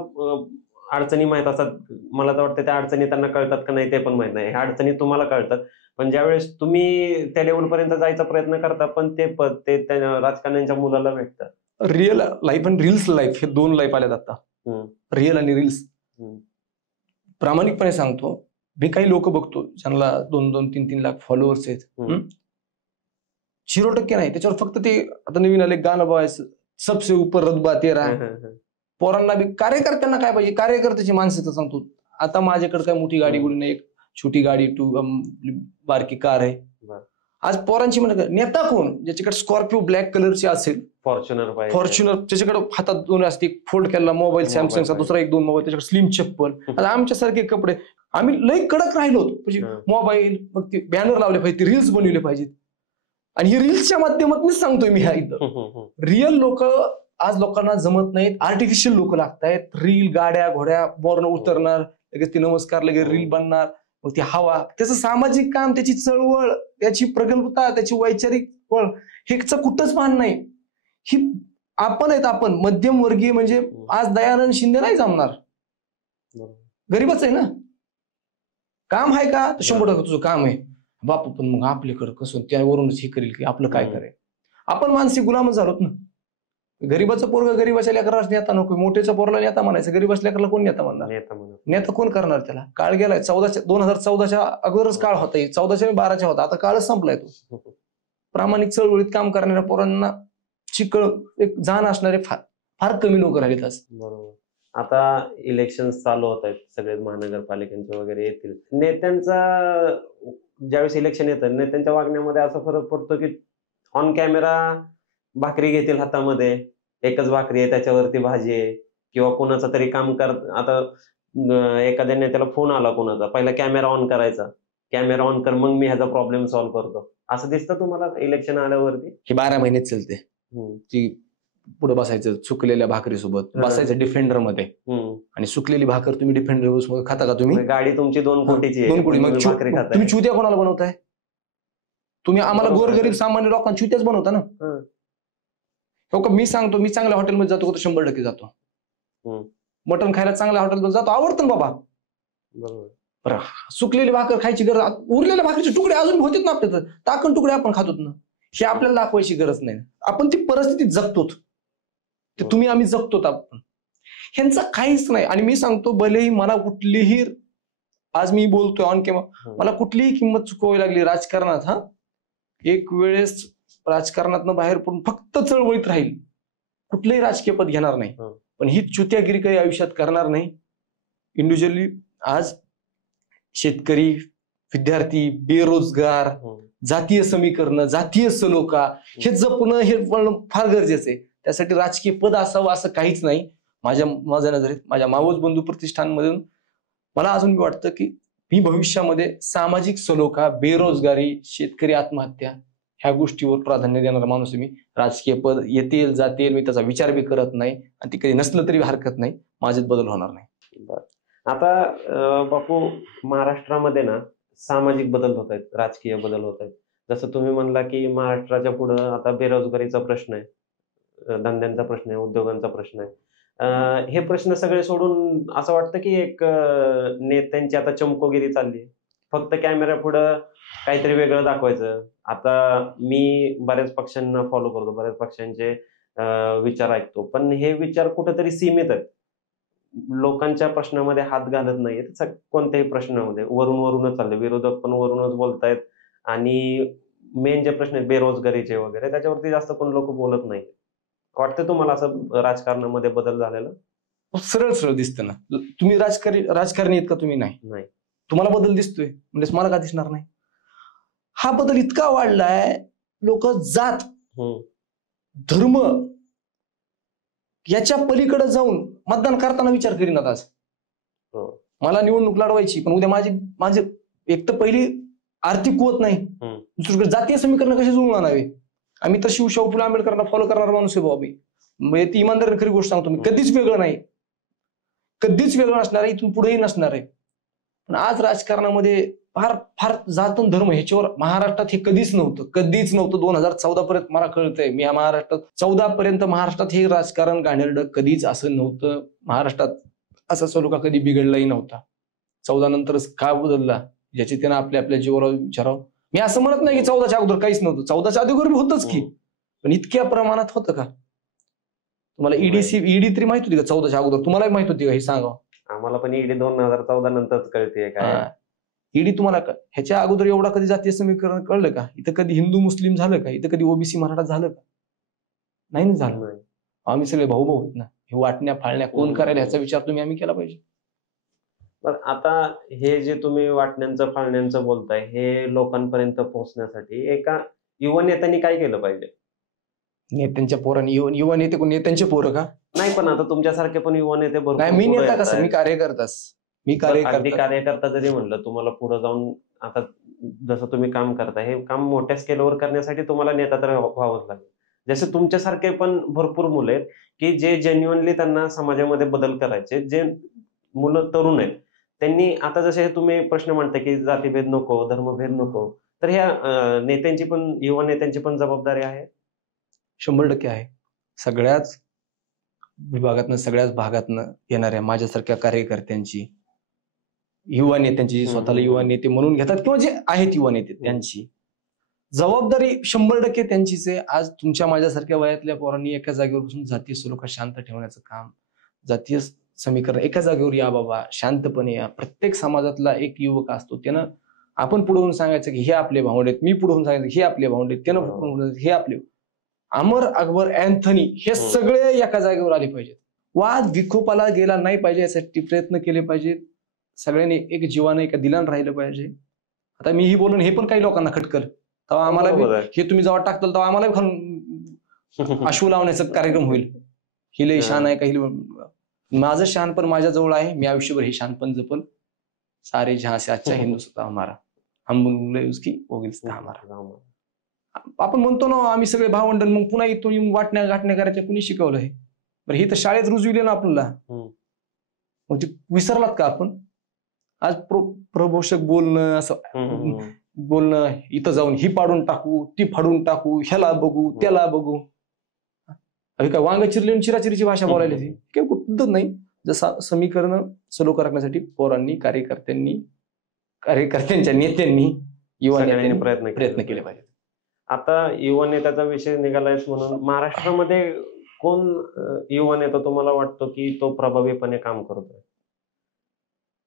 अडचणी माहित असतात. मला तर वाटतं त्या अडचणी त्यांना कळतात का नाही ते पण माहित नाही. ह्या अडचणी तुम्हाला कळतात, पण ज्यावेळेस तुम्ही त्या लेवलपर्यंत जायचा प्रयत्न करता पण ते पद ते राजकारण्यांच्या मुलाला भेटतं. रिअल लाईफ आणि रील्स लाईफ हे 2 लाईफ आल्यात आता. रिअल आणि रील्स. प्रामाणिकपणे सांगतो, मी काही लोक बघतो ज्यांना 2-2, 3-3 लाख फॉलोअर्स आहेत. 0% नाही. त्याच्यावर फक्त ते आता नवीन आले गाणं बघायचं, सबसे ऊपर रतबा तेरा. पोरांना बी, कार्यकर्त्यांना काय पाहिजे, कार्यकर्त्याची मानसिकता सांगतो. आता माझ्याकडे काय मोठी गाडी गुडी नाही, एक छोटी गाडी, बारकी कार आहे. आज पोरांची म्हणत नेता कोण, ज्याच्याकडे स्कॉर्पिओ ब्लॅक कलरची असेल, फॉर्च्युनर, त्याच्याकडे हातात 2 असते, फोल्ड केलेला मोबाईल सॅमसंगचा, दुसरा 1-2 मोबाईल, त्याच्याकडे स्लिम चप्पल. आता आमच्यासारखे कपडे, आम्ही लई कडक राहिलो होतो. म्हणजे मोबाईल, मग ते बॅनर लावले पाहिजे, रील्स बनवले पाहिजेत. आणि ही रील्सच्या माध्यमातूनच सांगतोय मी. ह्या इथं रिअल लोक आज लोकांना जमत नाहीत, आर्टिफिशियल लोक लागतायत. रील, गाड्या घोड्या, बोर्न उतरणार, लगेच ती नमस्कार, लगेच रील बनणार, मग ती हवा. त्याचं सामाजिक काम, त्याची चळवळ, त्याची प्रगल्भता, त्याची वैचारिक पळ, हेच कुठंच मान नाही. ही आपण आहेत, आपण मध्यमवर्गीय. म्हणजे आज दयानंद शिंदे नाही जमणार, गरीबच आहे ना. काम आहे का, 100% तुझं काम आहे बापू, पण मग आपल्याकडं कसं त्यावरूनच हे करेल की आपलं काय करेल. आपण मानसिक गुलामच झालोत ना. गरीबाचं पोरग गरीबाच्या लेकराला नेता नको, मोठ्याच्या पोराला नेता म्हणायचं, गरीबाच्या लेकराला कोण नेता म्हणणार. नेता कोण करणार त्याला. काळ गेलाय. 2014च्या अगोदरच काळ होता, 14च्या 12च्या होता, आता काळच संपलाय तो. प्रामाणिक चळवळीत काम करणाऱ्या पोरांना चिकळ एक जाण असणारे फार कमी लोक राहिलेत आज. बरोबर. आता इलेक्शन चालू होत आहेत, सगळे महानगरपालिकांचे वगैरे येतील. नेत्यांचा ज्यावेळेस इलेक्शन येतं, नेत्यांच्या वागण्यामध्ये असा फरक पडतो की ऑन कॅमेरा भाकरी घेतील हातामध्ये, एकच भाकरी आहे त्याच्यावरती भाजी आहे, किंवा कोणाचं तरी काम आता एखाद्या नेत्याला फोन आला कोणाचा, पहिला कॅमेरा ऑन करायचा, कॅमेरा ऑन कर मग मी ह्याचा प्रॉब्लेम सॉल्व्ह करतो, असं दिसतं तुम्हाला इलेक्शन आल्यावरती? हे 12 महिनेच चालते. ती पुढे बसायचं सुकलेल्या भाकरीसोबत, बसायचं डिफेंडर मध्ये, आणि सुकलेली भाकर तुम्ही डिफेंडर सोबत खाता का तुम्ही? गाडी तुमची 2 कोटीची आहे, 2 कोटी, मग भाकरी खाता? तुम्ही चुत्या कोणाला बनवताय? तुम्ही आम्हाला गोरगरीब सामान्य लोकांना चुत्याच बनवता ना. हो का? मी सांगतो, मी चांगल्या हॉटेलमध्ये जातो का? 100% जातो. मटण खायला चांगल्या हॉटेलमध्ये जातो, आवडतं ना बाबा. सुकलेली भाकर खायची गरज, उरलेल्या भाकरीचे तुकडे अजून होते ना आपल्या, टाकण तुकडे आपण खातो ना, हे आपल्याला दाखवायची गरज नाही. आपण ती परिस्थिती जगतो, ते तुम्ही आम्ही जगतो आपण, ह्यांचं काहीच नाही. आणि मी सांगतो, भलेही मला कुठलीही, आज मी बोलतोय ऑन कॅमेरा, मला कुठलीही किंमत चुकवावी लागली राजकारणात, हा एक वेळेस राजकारणातनं बाहेर पडून फक्त चळवळीत राहील, कुठलंही राजकीय पद घेणार नाही, पण ही चुत्यागिरी काही आयुष्यात करणार नाही. इंडिव्हिज्युअली आज शेतकरी, विद्यार्थी, बेरोजगार, जातीय समीकरण, जातीय सलोखा हे जपणं हे फार गरजेचं आहे. त्यासाठी राजकीय पद असावं असं काहीच नाही माझ्या नजरेत. माझ्या मावस बंधू प्रतिष्ठानमधून मला अजून वाटतं की मी भविष्यामध्ये सामाजिक सलोखा, बेरोजगारी, शेतकरी आत्महत्या ह्या गोष्टीवर प्राधान्य देणारा माणूस आहे मी. राजकीय पद येतील जातील मी त्याचा विचार बी करत नाही, आणि ती कधी नसलं तरी हरकत नाही, माझ्यात बदल होणार नाही. आता बापू, महाराष्ट्रामध्ये ना सामाजिक बदल होत आहेत, राजकीय बदल होत आहेत. जसं तुम्ही म्हणला की महाराष्ट्राच्या पुढं आता बेरोजगारीचा प्रश्न आहे, धंद्यांचा प्रश्न आहे, उद्योगांचा प्रश्न आहे. हे प्रश्न सगळे सोडून असं वाटतं की एक नेत्यांची आता चमकोगिरी चालली आहे, फक्त कॅमेरा पुढं काहीतरी वेगळं दाखवायचं. आता मी बऱ्याच पक्षांना फॉलो करतो, बऱ्याच पक्षांचे विचार ऐकतो, पण हे विचार कुठेतरी सीमित आहेत, लोकांच्या प्रश्नामध्ये हात घालत नाहीत. कोणत्याही प्रश्नामध्ये वरूनच चालले, विरोधक पण वरूनच बोलतायत, आणि मेन जे प्रश्न आहेत बेरोजगारीचे वगैरे त्याच्यावरती जास्त कोण लोक बोलत नाही. वाटतं तुम्हाला असं राजकारणामध्ये बदल झालेला? सरळ सरळ दिसतं ना. तुम्ही राजकारणी आहेत का? तुम्ही नाही. तुम्हाला बदल दिसतोय म्हणजे मला का दिसणार नाही? हा बदल इतका वाढलाय, लोक जात, धर्म याच्या पलीकडे जाऊन मतदान करताना विचार करीनात. आज मला निवडणूक लढवायची, पण उद्या माझे एक तर पहिली आर्थिक कुवत नाही, दुसरीकडे जातीय समीकरण कशी जुळून आणावे. आम्ही तर शिवशाहू फुले आंबेडकरांना फॉलो करणारा माणूस आहे बाबा. मी ती इमानदारी खरी गोष्ट सांगतो, मी कधीच वेगळं नाही, कधीच वेगळं नसणार आहे, इथून पुढेही नसणार आहे. पण आज राजकारणामध्ये फार फार जात धर्म ह्याच्यावर महाराष्ट्रात हे कधीच नव्हतं. 2014 पर्यंत मला कळतंय, मी या महाराष्ट्रात 14 पर्यंत महाराष्ट्रात हे राजकारण घाणेरडं कधीच असं नव्हतं. महाराष्ट्रात असा सलोखा कधी बिघडलाही नव्हता. 14 नंतरच का बदलला ज्याचे त्यानं आपल्या जीवावर विचारावं. मी असं म्हणत नाही की 14च्या अगोदर काहीच नव्हतं, 14च्या अगोदर होतच की, पण इतक्या प्रमाणात होतं का? तुम्हाला ईडी तरी माहित होती का 14च्या अगोदर? तुम्हालाही माहित होती का? हे सांगा. आम्हाला पण ईडी 2014 नंतरच कळते काय. ईडी तुम्हाला ह्याच्या अगोदर एवढा कधी जातीय समीकरण कळलं का? इथं कधी हिंदू मुस्लिम झालं का? इथं कधी ओबीसी मराठा झालं का? नाही झालं. आम्ही सगळे भाऊ भाऊ आहेत ना. हे वाटण्या फाळण्या कोण करायला ह्याचा विचार तुम्ही आम्ही केला पाहिजे. पण आता हे जे तुम्ही वाटण्यांचं फाळण्यांचं बोलताय, हे लोकांपर्यंत पोहोचण्यासाठी एका युवा नेत्यांनी काय केलं पाहिजे? नेत्यांच्या पोरांनी, युवा नेते कोण? नेत्यांचे पोरं का? नाही, पण आता तुमच्यासारखे पण युवा नेते भरपूर. नाही, मी नेता कसं? मी कार्यकर्ता जरी म्हणलं, तुम्हाला पुढे जाऊन आता जसं तुम्ही काम करताय, हे काम मोठ्या स्केलवर करण्यासाठी तुम्हाला नेता तर व्हावंच लागेल. जसे तुमच्यासारखे पण भरपूर मुलं आहेत की जे जेन्युअनली त्यांना समाजामध्ये बदल करायचे, जे मुलं तरुण आहेत, त्यांनी आता जसे तुम्ही प्रश्न म्हणताय की जातीभेद नको, धर्मभेद नको, तर ह्या नेत्यांची पण, युवा नेत्यांची पण जबाबदारी आहे. 100% आहे. सगळ्याच विभागातनं, सगळ्याच भागातनं येणाऱ्या माझ्यासारख्या कार्यकर्त्यांची, युवा नेत्यांची, स्वतःला युवा नेते म्हणून घेतात किंवा जे आहेत युवा नेते, त्यांची जबाबदारी 100% त्यांचीच आहे. आज तुमच्या माझ्यासारख्या वयातल्या पोरांनी एका जागेवर बसून जातीय सलोखा शांत ठेवण्याचं काम, जातीय समीकरण एका जागेवर या बाबा, शांतपणे या. प्रत्येक समाजातला एक युवक असतो, त्यानं आपण पुढे होऊन सांगायचं की हे आपले भावंड आहेत, मी पुढे होऊन सांगायचं हे आपले भावंड आहेत, त्यानं पुढे होऊन हे आपले. अमर, अकबर, अँथनी हे सगळे एका जागेवर आले पाहिजेत. वाद विकोपाला गेला नाही पाहिजे यासाठी प्रयत्न केले पाहिजेत. सगळ्यांनी एक जीवानं एका दिलान राहिलं पाहिजे. आता मी ही बोलून हे पण काही लोकांना खटकल, तेव्हा आम्हाला बी बरोबर आहे. हे तुम्ही जेव्हा टाकताल तेव्हा आम्हाला बी खालून अश्रू लावण्याचा कार्यक्रम होईल. ही लय शान आहे का माझं शहाणपण माझ्या जवळ आहे, मी आयुष्यभर हे शहाणपण जपल. सारे जहां से अच्छा हिंदुस्तान हमारा, हम बोले उसकी वो गुलिस्तान हमारा. आपण म्हणतो ना आम्ही सगळे भावंडन, मग पुन्हा इथून येऊन वाटण्या गाठण्या करायच्या कुणी शिकवलं हे? बरं हे तर शाळेत रुजविले ना आपल्याला, मग ते विसरलात का आपण? आज प्रभोषक बोलणं, असं बोलणं, इथं जाऊन ही पाडून टाकू, ती फाडून टाकू, ह्याला बघू, त्याला बघू. अरे काय वांग चिरले चिराचिरीची भाषा बोलायला ती काही पद्धत नाही. जसं समीकरण सलोखा राखण्यासाठी पोरांनी, कार्यकर्त्यांच्या नेत्यांनी, युवा नेत्यांनी प्रयत्न केले पाहिजे. आता युवा नेत्याचा विषय निघालायच म्हणून महाराष्ट्रामध्ये कोण युवा नेता तुम्हाला वाटतो की तो प्रभावीपणे काम करतोय?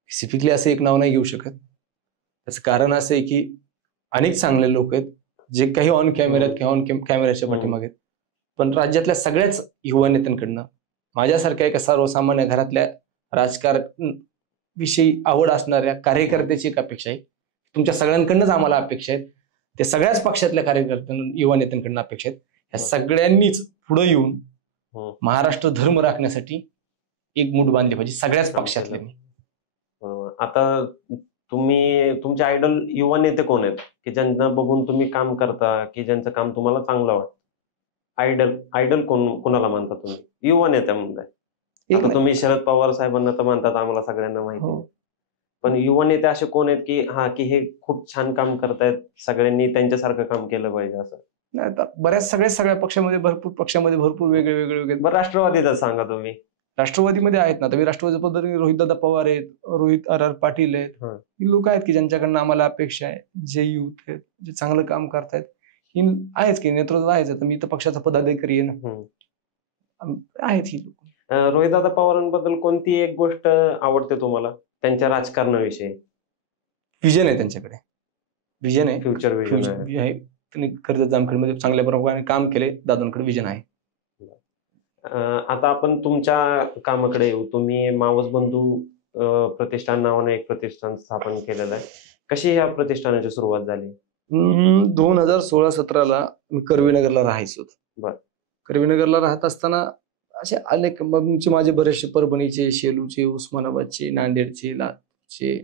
स्पेसिफिकली असं एक नाव नाही घेऊ शकत. त्याचं कारण असं आहे की अनेक चांगले लोक आहेत जे काही ऑन कॅमेऱ्यात किंवा ऑन कॅमेऱ्याच्या पाठीमागे, पण राज्यातल्या सगळ्याच युवा नेत्यांकडनं माझ्यासारख्या एका सर्वसामान्य घरातल्या राजकारण विषयी आवड असणाऱ्या कार्यकर्त्याची एक अपेक्षा आहे. तुमच्या सगळ्यांकडनंच आम्हाला अपेक्षा आहेत, ते सगळ्याच पक्षातल्या कार्यकर्त्यांना, युवा नेत्यांकडनं अपेक्षा आहेत. ह्या सगळ्यांनीच पुढे येऊन महाराष्ट्र धर्म राखण्यासाठी एक मूठ बांधली पाहिजे, सगळ्याच पक्षातल्यांनी. आता तुम्ही तुमचे आयडल युवा नेते कोण आहेत की ज्यांना बघून तुम्ही काम करता, की ज्यांचं काम तुम्हाला चांगलं वाटतं? आयडल कोणाला मानता तुम्ही युवा नेत्यामध्ये? आता तुम्ही शरद पवार साहेबांना तर म्हणतात, आम्हाला सगळ्यांना माहिती आहे, पण युवा नेते असे कोण आहेत की हे खूप छान काम करतायत, सगळ्यांनी त्यांच्यासारखं काम केलं पाहिजे असं? नाही, सगळ्या पक्षामध्ये भरपूर वेगळे. बरं, राष्ट्रवादीचं सांगा तुम्ही. राष्ट्रवादीमध्ये आहेत ना, तर मी राष्ट्रवादी पद्धतीने रोहितदादा पवार आहेत, रोहित आर पाटील आहेत, ही लोक आहेत की ज्यांच्याकडनं आम्हाला अपेक्षा आहे, जे युथ आहेत, जे चांगलं काम करतायत, ही आहेच की नेतृत्व आहेच. आता मी तर पक्षाचा पदाधिकारी आहे ना, आहेत ही लोक. रोहितदादा पवारांबद्दल कोणती एक गोष्ट आवडते तुम्हाला त्यांच्या राजकारणाविषयी? विजन आहे त्यांच्याकडे, विजन आहे, फ्युचर विजन आहे. त्यांनी कर्जत जामखेडमध्ये चांगल्या प्रकारे काम केले, दादांकडे विजन आहे. आता आपण तुमच्या कामाकडे येऊ. तुम्ही मावस बंधू प्रतिष्ठान नावाने एक प्रतिष्ठान स्थापन केलेलं आहे. कशी ह्या प्रतिष्ठानाची सुरुवात झाली? 2016-17 मी करवीनगरला राहायचो. करवीनगरला राहत असताना असे अनेक माझे बरेचसे परभणीचे, शेलूचे, उस्मानाबादचे, नांदेडचे, लातूरचे,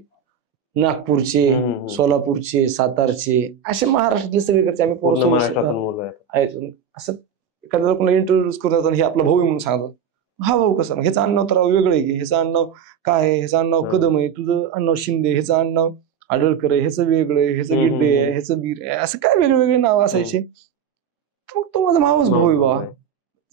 नागपूरचे, सोलापूरचे, सातारचे, असे महाराष्ट्रातले सगळीकडचे आम्ही आहेत. असं एखाद्या लोकांना इंट्रोड्यूस करतात आणि हे आपला भाऊ म्हणून सांगतात. हा भाऊ कसा, ह्याचं आडनाव तर वेगळं आहे की, ह्याचं आडनाव काय आहे, ह्याचं आडनाव कदम आहे, तुझं आडनाव शिंदे, ह्याचं आडनाव आडळकर आहे, ह्याचं वेगळं आहे, ह्याचं गिड्डे आहे, ह्याचं बीर आहे, असं काय वेगवेगळे नाव असायचे. मग तो माझा मावस भाऊ आहे बाबा,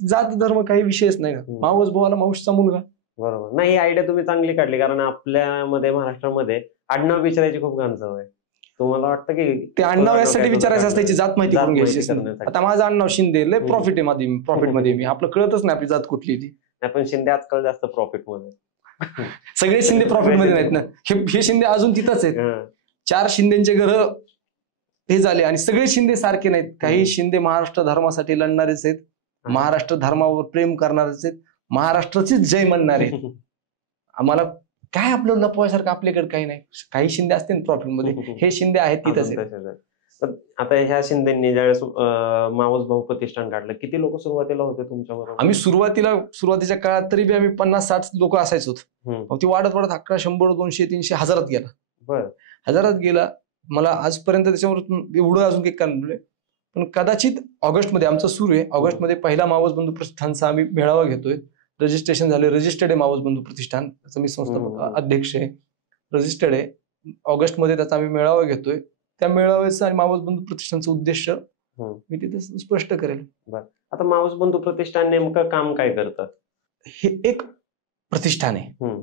जात धर्म काही विषयच नाही ना, मावस भावाला मावशीचा मुलगा. बरोबर. नाही, ही आयडिया तुम्ही चांगली काढली, कारण आपल्यामध्ये महाराष्ट्रामध्ये आडनाव विचारायची खूप घाण सवय आहे. तुम्हाला वाटतं की ते आडनाव यासाठी विचारायचं असतं, त्याची जात माहिती करून घ्यायची. आता माझं आडनाव शिंदे, लय प्रॉफिट आहे प्रॉफिटमध्ये मी, आपलं कळतच नाही आपली जात कुठली ती. पण शिंदे आजकाल जास्त प्रॉफिट मध्ये, सगळे शिंदे प्रॉफिट मध्ये नाहीत ना, हे शिंदे अजून तिथंच आहेत. 4 शिंदेचे घर हे झाले आणि सगळे शिंदे सारखे नाहीत. काही शिंदे महाराष्ट्र धर्मासाठी लढणारेच आहेत, महाराष्ट्र धर्मावर प्रेम करणारेच आहेत, महाराष्ट्राचीच जय म्हणणारे. आम्हाला काय आपलं लपवायसारखं आपल्याकडे काही नाही. काही शिंदे असतील प्रॉफिट मध्ये, हे शिंदे आहेत तिथंच आहेत. आता ह्या शिंदेनी ज्यावेळेस मावस भाऊ प्रतिष्ठान काढलं, किती लोक सुरुवातीला होते तुमच्या बरोबर? आम्ही सुरुवातीच्या काळात तरी बी आम्ही 50-60 लोक असायचो. ती वाढत 1100, 100, 200, 300, 1000 गेला. बरं, 1000 गेला. मला आजपर्यंत त्याच्यावर एवढं अजून काही कारण नाही, पण कदाचित ऑगस्टमध्ये आमचं सुरू आहे. ऑगस्टमध्ये पहिला मावस बंधू प्रतिष्ठानचा आम्ही मेळावा घेतोय. रजिस्ट्रेशन झाले, रजिस्टर्ड आहे मावस बंधू प्रतिष्ठान, त्याचा मी संस्थापक अध्यक्ष आहे, रजिस्टर्ड आहे. ऑगस्टमध्ये त्याचा आम्ही मेळावा घेतोय. त्या मेळाव्याचं आणि मावस बंधू प्रतिष्ठानचं उद्देश मी तिथे स्पष्ट करेल. आता मावस बंधू प्रतिष्ठान नेमकं काम काय करतात? हे एक प्रतिष्ठान आहे,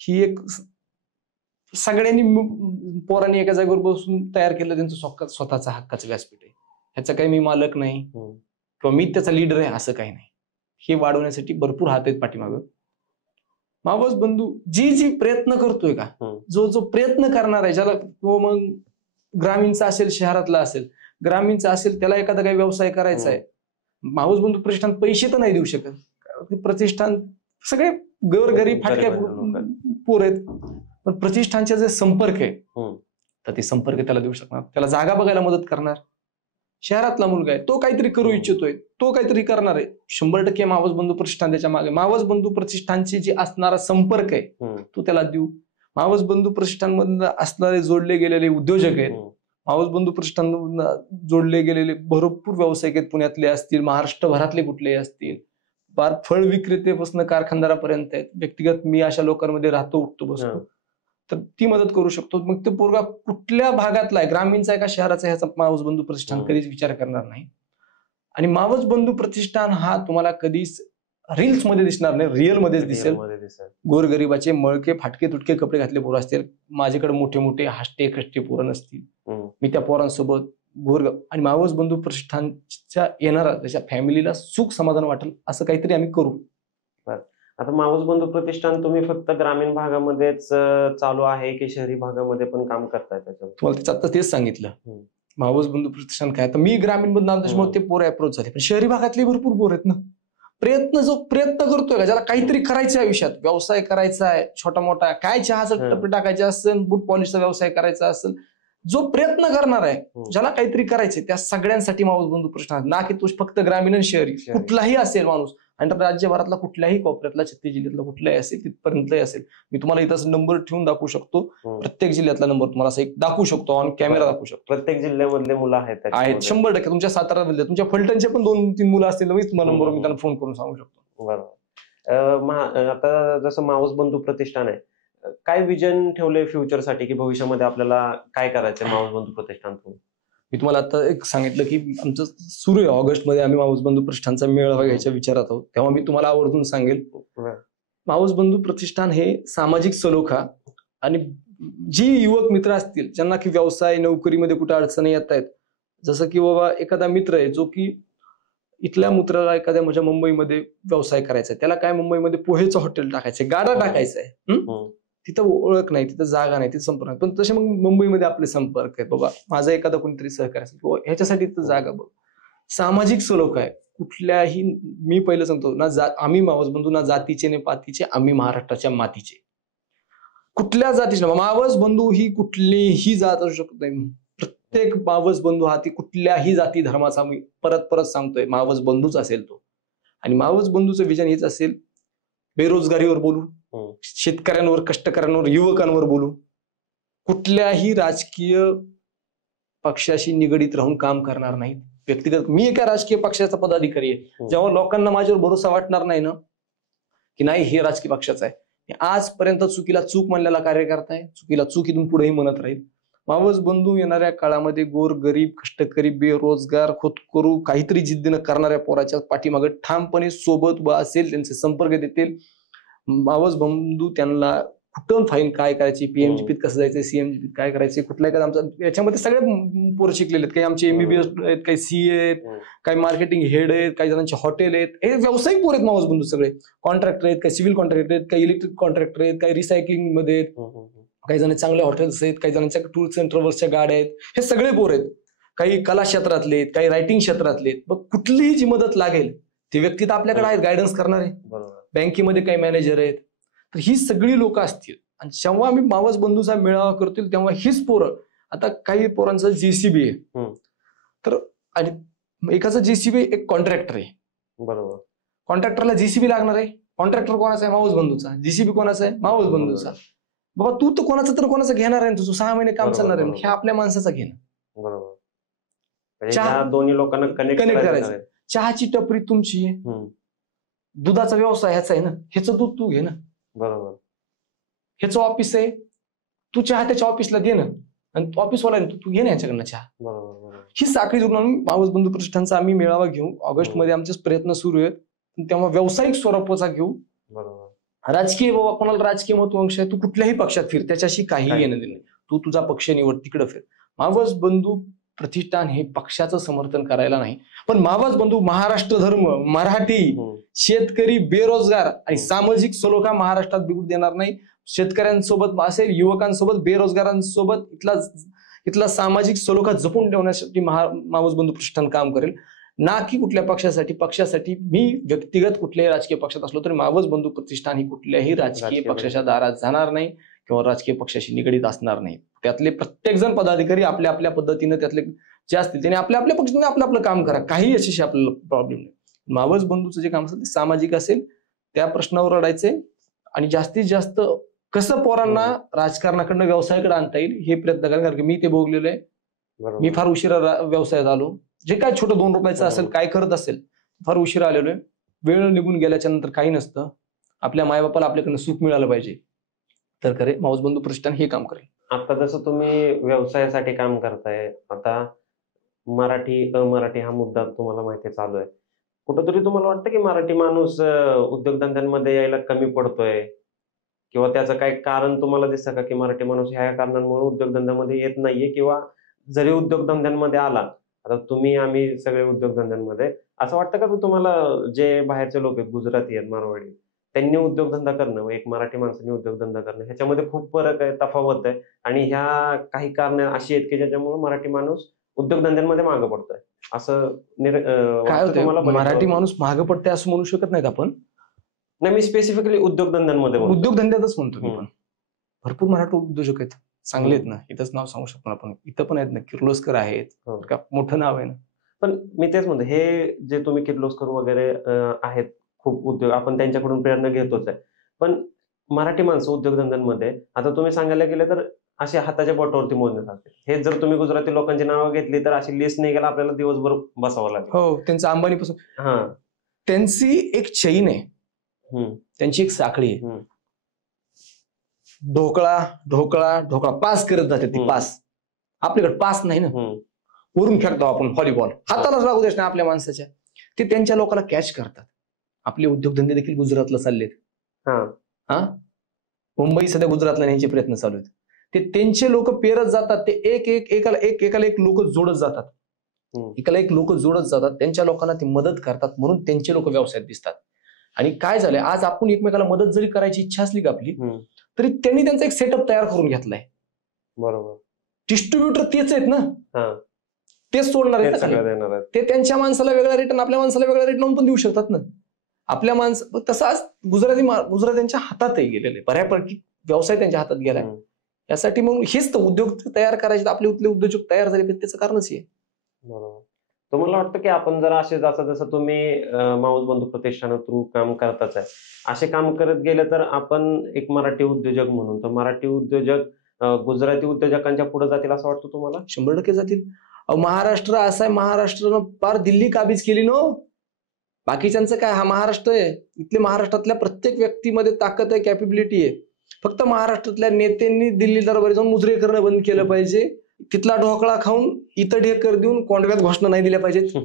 ही एक सगळ्यांनी पोरांनी एका जागेवर बसून तयार केलं त्यांचं स्वतःचा हक्काचं व्यासपीठ आहे. ह्याचा काही मी मालक नाही किंवा मी त्याचा लीडर आहे असं काही नाही. हे वाढवण्यासाठी भरपूर हात आहेत पाठीमागं. मावस बंधू जी प्रयत्न करतोय का, जो प्रयत्न करणार आहे, ज्याला तो मग ग्रामीणचा असेल, शहरातला असेल, ग्रामीणचा असेल, त्याला एखादा काही व्यवसाय करायचा आहे, मावस बंधू प्रतिष्ठान पैसे तर नाही देऊ शकत. प्रतिष्ठान सगळे गरीब फाटक्या पोर आहेत, पण प्रतिष्ठानचे जे संपर्क आहे तर ते संपर्क त्याला देऊ शकणार, त्याला जागा बघायला मदत करणार. शहरातला मुलगा आहे, तो काहीतरी करू इच्छितोय, तो काहीतरी करणार आहे, 100% मावस बंधू प्रतिष्ठान त्याच्या मागे. मावस बंधू प्रतिष्ठानची जी असणारा संपर्क आहे तो त्याला देऊ. मावस बंधू प्रतिष्ठानमधून असणारे जोडले गेलेले उद्योजक आहेत, मावस बंधू प्रतिष्ठानमधून जोडले गेलेले भरपूर व्यावसायिक आहेत, पुण्यातले असतील, महाराष्ट्रभरातले कुठलेही असतील, फार फळ विक्रेतेपासून कारखानदारापर्यंत आहेत. व्यक्तिगत मी अशा लोकांमध्ये राहतो, उठतो, बसतो, तर ती मदत करू शकतो. मग तो पोरगा कुठल्या भागातला आहे, ग्रामीणचा आहे का शहराचा आहे, ह्याचा मावस बंधू प्रतिष्ठान कधीच विचार करणार नाही. आणि मावस बंधू प्रतिष्ठान हा तुम्हाला कधीच रील्स मध्ये दिसणार नाही, रिअल मध्येच दिसेल. गोरगरिबाचे मळके फाटके तुटके कपडे घातले पोरं असतील, माझ्याकडे मोठे मोठे हास्टे खष्टे पोरं नसतील, मी त्या पोरांसोबत आणि मावस बंधू प्रतिष्ठानच्या येणारा त्याच्या फॅमिलीला सुख समाधान वाटेल असं काहीतरी आम्ही करू. आता मावस बंधू प्रतिष्ठान तुम्ही फक्त ग्रामीण भागामध्येच चालू आहे की शहरी भागामध्ये पण काम करताय त्याच्यावर? तुम्हाला आता तेच सांगितलं, मावस बंधू प्रतिष्ठान काय. तर मी ग्रामीण मधून त्याच्यामुळे ते पोरं अप्रोच झाले, पण शहरी भागातले भरपूर पोर आहेत ना. प्रयत्न करतोय का, ज्याला काहीतरी करायचं आहे आयुष्यात, व्यवसाय करायचा आहे छोटा मोठा, काय चहाचा टप्पे टाकायचे असेल, बूट पॉलिशचा व्यवसाय करायचा असेल, जो प्रयत्न करणार आहे, ज्याला काहीतरी करायचंय, त्या सगळ्यांसाठी मावस बंधू प्रतिष्ठान. ना की तो फक्त ग्रामीण आणि शहरी, कुठलाही असेल माणूस, आणि राज्यभरातला कुठल्याही कोपऱ्यातला, छत्तीस जिल्ह्यातला कुठलाही असेल, तिथपर्यंतही असेल. मी तुम्हाला इथं नंबर ठेवून दाखवू शकतो, प्रत्येक जिल्ह्यातला नंबर तुम्हाला असं एक दाखवू शकतो, ऑन कॅमेरा दाखवू शकतो. प्रत्येक जिल्ह्यामधले मुलं आहेत 100%. तुमच्या सातारा जिल्ह्यात तुमच्या फलटणचे पण 2-3 मुलं असतील, तुम्हाला नंबर मी त्यांना फोन करून सांगू शकतो. बरोबर. आता जसं मावस बंधू प्रतिष्ठान आहे, काय विजन ठेवले फ्युचरसाठी की भविष्यामध्ये आपल्याला काय करायचंय मावस बंधू प्रतिष्ठान? मी तुम्हाला आता एक सांगितलं की आमचं सुरू आहे, ऑगस्टमध्ये आम्ही मावस बंधू प्रतिष्ठानचा मेळावा घ्यायच्या विचारात आहोत, तेव्हा मी तुम्हाला आवर्जून सांगेल. मावस बंधू प्रतिष्ठान हे सामाजिक सलोखा आणि जी युवक मित्र असतील ज्यांना की व्यवसाय नोकरीमध्ये कुठे अडचणी येत आहेत, जसं की बाबा एखादा मित्र आहे जो की इथल्या मित्राला एखाद्या माझ्या मुंबईमध्ये व्यवसाय करायचा आहे, त्याला काय मुंबईमध्ये पोहेचं हॉटेल टाकायचंय, गाडा टाकायचा आहे, तिथं ओळख नाही, तिथं जागा नाही, तिथं संपर्क नाही, पण तसे मग मुंबईमध्ये आपले संपर्क आहेत, बाबा माझा एखादा कोणीतरी सहकार्य असेल किंवा ह्याच्यासाठी तिथं जागा बघ. सामाजिक सलोखा आहे. कुठल्याही, मी पहिलं सांगतो ना, आम्ही मावस बंधू ना जातीचे ने पातीचे, आम्ही महाराष्ट्राच्या मातीचे. कुठल्या जातीचे मावस बंधू ही कुठलीही जात असू शकत नाही. प्रत्येक मावस बंधू हा ती कुठल्याही जाती धर्माचा, मी परत परत सांगतोय, मावस बंधूच असेल तो. आणि मावस बंधूचं विजन हेच असेल, बेरोजगारीवर बोलू, शेतकऱ्यांवर, कष्टकऱ्यांवर, युवकांवर बोलू, कुठल्याही राजकीय पक्षाशी निगडीत राहून काम करणार नाही. व्यक्तिगत मी एका राजकीय पक्षाचा पदाधिकारी आहे, जेव्हा लोकांना माझ्यावर भरोसा वाटणार नाही ना, की नाही हे राजकीय पक्षाचं आहे, आजपर्यंत चुकीला चूक म्हणलेला कार्यकर्ता आहे, चुकीला चूक इथून पुढेही म्हणत राहील. मावस बंधू येणाऱ्या काळामध्ये गोर गरीब, कष्टकरी, बेरोजगार, खोतकरू, काहीतरी जिद्दीनं करणाऱ्या पोराच्या पाठीमागे ठामपणे सोबत उभा असेल, त्यांचे संपर्क देतील. मावस बंधू त्यांना कुठून फाईन काय करायची, पीएमजीपीत कसं जायचं, सीएमजीपीत काय करायचे, कुठल्या काय आमचा याच्यामध्ये सगळे पोरं शिकलेले आहेत. काही आमचे एमबीबीएस आहेत, काही सीए आहेत, काही मार्केटिंग हेड आहेत, काही जणांचे हॉटेल आहेत, हे व्यावसायिक पोर आहेत मावस बंधू सगळे. कॉन्ट्रॅक्टर आहेत, काही सिव्हिल कॉन्ट्रॅक्टर आहेत, काही इलेक्ट्रिक कॉन्ट्रॅक्टर आहेत, काही रिसायकलिंग मध्ये आहेत, काही जण चांगले हॉटेल्स आहेत, काही जणांच्या टूर्स अँड ट्रॅव्हल्सच्या गाड्या आहेत. हे सगळे पोर आहेत. काही कला क्षेत्रातले आहेत, काही रायटिंग क्षेत्रातले आहेत. मग कुठलीही जी मदत लागेल ती व्यक्ती तर आपल्याकडे आहेत, गायडन्स करणारे. बँकेमध्ये काही मॅनेजर आहेत. तर ही सगळी लोक असतील. आणि जेव्हा आम्ही मावस बंधूचा मेळावा करतील तेव्हा हीच पोरं, आता काही पोरांचं जेसीबी आहे, तर आणि एकाचं जेसीबी एक कॉन्ट्रॅक्टर आहे, बरोबर, कॉन्ट्रॅक्टरला जेसीबी लागणार आहे. कॉन्ट्रॅक्टर कोणाचा आहे? मावस बंधूचा. जेसीबी कोणाचा आहे? मावस बंधूचा. बाबा तू तर कोणाचं तर कोणाचं घेणार आहे, तुझं 6 महिने काम चालणार आहे, हे आपल्या माणसाचं घेणं. बरोबर. दोन्ही लोकांना कनेक्ट करायचं. चहाची टपरी तुमची आहे, दुधाचा व्यवसाय ह्याचा आहे ना, ह्याचं दूध तू घे ना, बरोबर. ह्याचं ऑफिस आहे, तू चहा त्याच्या ऑफिसला दे ना, आणि ऑफिसवाला तू घे ना ह्याच्याकडनं चहा. ही साखळी जोडून आम्ही मावस बंधू प्रतिष्ठानचा आम्ही मेळावा घेऊ. ऑगस्टमध्ये आमचे प्रयत्न सुरू आहेत, तेव्हा व्यावसायिक स्वरूपाचा घेऊ. राजकीय, बाबा कोणाला राजकीय महत्वाकांक्षा आहे, तू कुठल्याही पक्षात फिर, त्याच्याशी काही येणं नाही. तू तुझा पक्ष निवड, तिकडे फिर. मावस बंधू प्रतिष्ठान हे पक्षाचं समर्थन करायला नाही, पण मावस बंधू महाराष्ट्र धर्म, मराठी, शेतकरी, बेरोजगार आणि सामाजिक सलोखा महाराष्ट्रात बिघडू देणार नाही. शेतकऱ्यांसोबत असेल, युवकांसोबत, बेरोजगारांसोबत इथला सामाजिक सलोखा जपून ठेवण्यासाठी मावस बंधू प्रतिष्ठान काम करेल. ना की कुठल्या पक्षासाठी मी व्यक्तिगत कुठल्याही राजकीय पक्षात असलो तरी मावस बंधू प्रतिष्ठान ही कुठल्याही राजकीय राजकीय पक्षाच्या दारात जाणार नाही किंवा राजकीय पक्षाशी निगडीत असणार नाही. त्यातले प्रत्येक जण पदाधिकारी आपल्या आपल्या पद्धतीनं त्यातले जे असतील त्याने आपल्या आपल्या पक्षाने आपलं आपलं काम करा, काही याच्याशी आपल्याला प्रॉब्लेम नाही. मावस बंधूचं जे काम असेल ते सामाजिक असेल, त्या प्रश्नावर लढायचे आणि जास्तीत जास्त कसं पोरांना राजकारणाकडनं व्यवसायाकडे आणता येईल हे प्रयत्न करा. कारण की मी ते भोगलेलं आहे. बरोबर. मी फार उशिरा व्यवसायात आलो. जे काय छोटं 2 रुपयाचं असेल, काय करत असेल, फार उशिरा आलेलो आहे. वेळ निघून गेल्याच्या नंतर काही नसतं. आपल्या मायबापाला आपल्याकडनं सुख मिळालं पाहिजे तर खरे मावस बंधू प्रतिष्ठान हे काम करेल. आता जसं तुम्ही व्यवसायासाठी काम करताय, आता मराठी अमराठी हा मुद्दा तुम्हाला माहिती चालू आहे. कुठंतरी तुम्हाला वाटतं की मराठी माणूस उद्योगधंद्यांमध्ये यायला कमी पडतोय किंवा त्याचं काही कारण तुम्हाला दिसतं का की मराठी माणूस ह्या कारणांमुळे उद्योगधंद्यामध्ये येत नाहीये, किंवा जरी उद्योगधंद्यांमध्ये आला, आता तुम्ही आम्ही सगळे उद्योगधंद्यांमध्ये, असं वाटतं का तुम्हाला जे बाहेरचे लोक आहेत, गुजराती आहेत, मारवाडी, त्यांनी उद्योगधंदा करणं, एक मराठी माणसाने उद्योगधंदा करणं, ह्याच्यामध्ये खूप फरक आहे, तफावत आहे, आणि ह्या काही कारणं अशी आहेत की ज्याच्यामुळे मराठी माणूस उद्योगधंद्यांमध्ये मागे पडतोय, असं काय वाटतं तुम्हाला? होतं, मराठी माणूस मागे पडते असं म्हणू शकत नाहीत आपण. नाही, मी स्पेसिफिकली उद्योगधंद्यांमध्ये बोलतो. उद्योगधंद्यातच म्हणतो मी. पण भरपूर मराठी उद्योजक आहेत, चांगले आहेत ना. इथंच नाव सांगू शकतो आपण. इथं पण आहेत ना, किर्लोस्कर आहेत, का मोठं नाव आहे ना. पण मी तेच म्हणतो, हे जे तुम्ही किर्लोस्कर वगैरे आहेत, खूप उद्योग आपण त्यांच्याकडून प्रेरणा घेतोच आहे. पण मराठी माणसं उद्योगधंद्यांमध्ये आता तुम्ही सांगायला गेले तर असे हाताच्या बोटावरती मोजण्यात जाते. हे जर तुम्ही गुजराती लोकांची नावं घेतली तर अशी लिस्ट नाही गेला आपल्याला दिवसभर बसावं लागेल. हो, त्यांचं अंबानीपासून हा, त्यांची एक चैन आहे, त्यांची एक साखळी आहे. ढोकळा ढोकळा ढोकळा पास करत जाते ती. पास आपल्याकडे पास नाही ना. वरून खेळतो आपण व्हॉलीबॉल, हातालाच लागू देत नाही आपल्या माणसाच्या. ते त्यांच्या लोकांना कॅच करतात. आपले उद्योगधंदे देखील गुजरातला चाललेत. हा, मुंबई सध्या गुजरातला न्यायचे प्रयत्न चालू आहेत. ते त्यांचे लोक पेरत जातात. ते एकाला एक लोक जोडत जातात. एकाला एक लोक जोडत जातात. त्यांच्या लोकांना ते मदत करतात, म्हणून त्यांचे लोक व्यवसायात दिसतात. आणि काय झालंय, आज आपण एकमेकाला मदत जरी करायची इच्छा असली का आपली, तरी त्यांनी त्यांचा एक सेटअप तयार करून घेतलाय. बरोबर. डिस्ट्रीब्युटर तेच आहेत ना, तेच सोडणार आहेत. ते त्यांच्या माणसाला वेगळा रिटर्न, आपल्या माणसाला वेगळा रिटर्न पण देऊ शकतात ना. आपल्या माणसं तसाच गुजरात्यांच्या हातात गेलेले, बऱ्यापैकी व्यवसाय त्यांच्या हातात गेलाय. यासाठी मग हेच तर उद्योग तयार करायचे, आपले उद्योजक तयार झाले, त्याचं कारणच आहे. बरोबर. तुम्हाला वाटतं की आपण जर असे जसं तुम्ही मावस बंधू प्रतिष्ठान थ्रू काम करताच आहे, असे काम करत गेले तर आपण एक मराठी उद्योजक म्हणून, तर मराठी उद्योजक गुजराती उद्योजकांच्या पुढे जातील असं वाटतं तुम्हाला? 100% जातील. महाराष्ट्र असा आहे, महाराष्ट्रानं पार दिल्ली काबीज केली नो. बाकीच्यांचं काय, हा महाराष्ट्र आहे. इथले महाराष्ट्रातल्या प्रत्येक व्यक्तीमध्ये ताकद आहे, कॅपेबिलिटी आहे. फक्त महाराष्ट्रातल्या नेत्यांनी दिल्ली दरबारी जाऊन मुजरे करणं बंद केलं पाहिजे. तिथला ढोकळा खाऊन इथं ढेकर देऊन कोंडव्यात घोषणा नाही दिल्या पाहिजेत.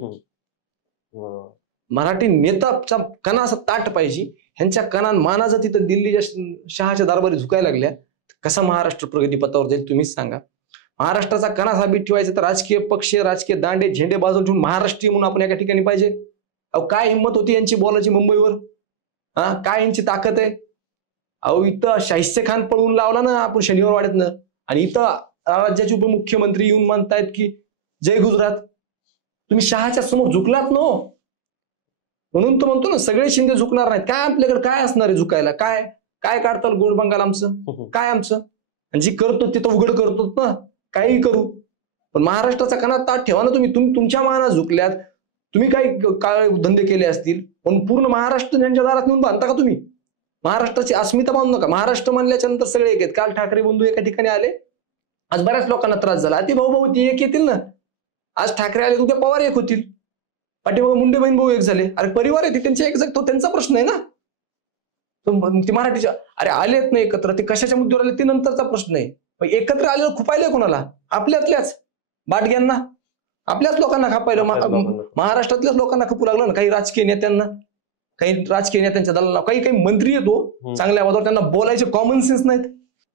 मराठी नेताचा कणा असा ताट पाहिजे. ह्यांच्या कणान मानाचं तिथं दिल्लीच्या शहाच्या दरबारी झुकायला लागल्या, कसा महाराष्ट्र प्रगतीपथावर जाईल तुम्हीच सांगा. महाराष्ट्राचा कणा साबित ठेवायचा तर राजकीय पक्ष, राजकीय दांडे झेंडे बाजूला ठेवून महाराष्ट्रीय म्हणून आपण एका ठिकाणी पाहिजे. अहो, काय हिंमत होती यांची बोलायची मुंबईवर, काय यांची ताकद आहे. अहो, इथं शाहिस्ते खान पळवून लावला ना आपण शनिवार वाड्यातनं, आणि इथं राज्याचे उपमुख्यमंत्री येऊन म्हणतायत की जय गुजरात. तुम्ही शहाच्या समोर झुकलात नो, म्हणून तो म्हणतो ना सगळे शिंदे झुकणार नाहीत. काय आपल्याकडे काय असणार आहे झुकायला? काय काय काढताल गोड बंगाल आमचं, काय आमचं? आणि जी करतो ते तर उघड करतो ना, काही करू. पण महाराष्ट्राचा कणा ताट ठेवा ना तुम्ही. तुमच्या मानात झुकल्यात, तुम्ही काही काळे धंदे केले असतील, पण पूर्ण महाराष्ट्र त्यांच्या दारात नेऊन बांधता का तुम्ही? महाराष्ट्राची अस्मिता बांधू नका. महाराष्ट्र म्हणल्याच्या नंतर सगळे एक आहेत. काल ठाकरे बंधू एका ठिकाणी आले, आज बऱ्याच लोकांना त्रास झाला. ते भाऊ ती एक येतील ना. आज ठाकरे आले, उद्या पवार एक होतील, पाठीमागे मुंडे बहीण भाऊ एक झाले. अरे परिवार आहे, त्यांचे एक तो त्यांचा प्रश्न आहे ना. ते मराठीच्या अरे आलेत नाही एकत्र, ते कशाच्या मुद्द्यावर आले ते नंतरचा प्रश्न आहे. पण एकत्र आलेलं खुपायला कोणाला? आपल्यातल्याच बाटग्यांना, आपल्याच लोकांना खापायला. महाराष्ट्रातल्याच लोकांना खपू लागलं ना. काही राजकीय नेत्यांना, काही राजकीय नेत्यांच्या दलाला, काही मंत्री येतो चांगल्या आवाजावर, त्यांना बोलायचे कॉमन सेन्स नाहीत.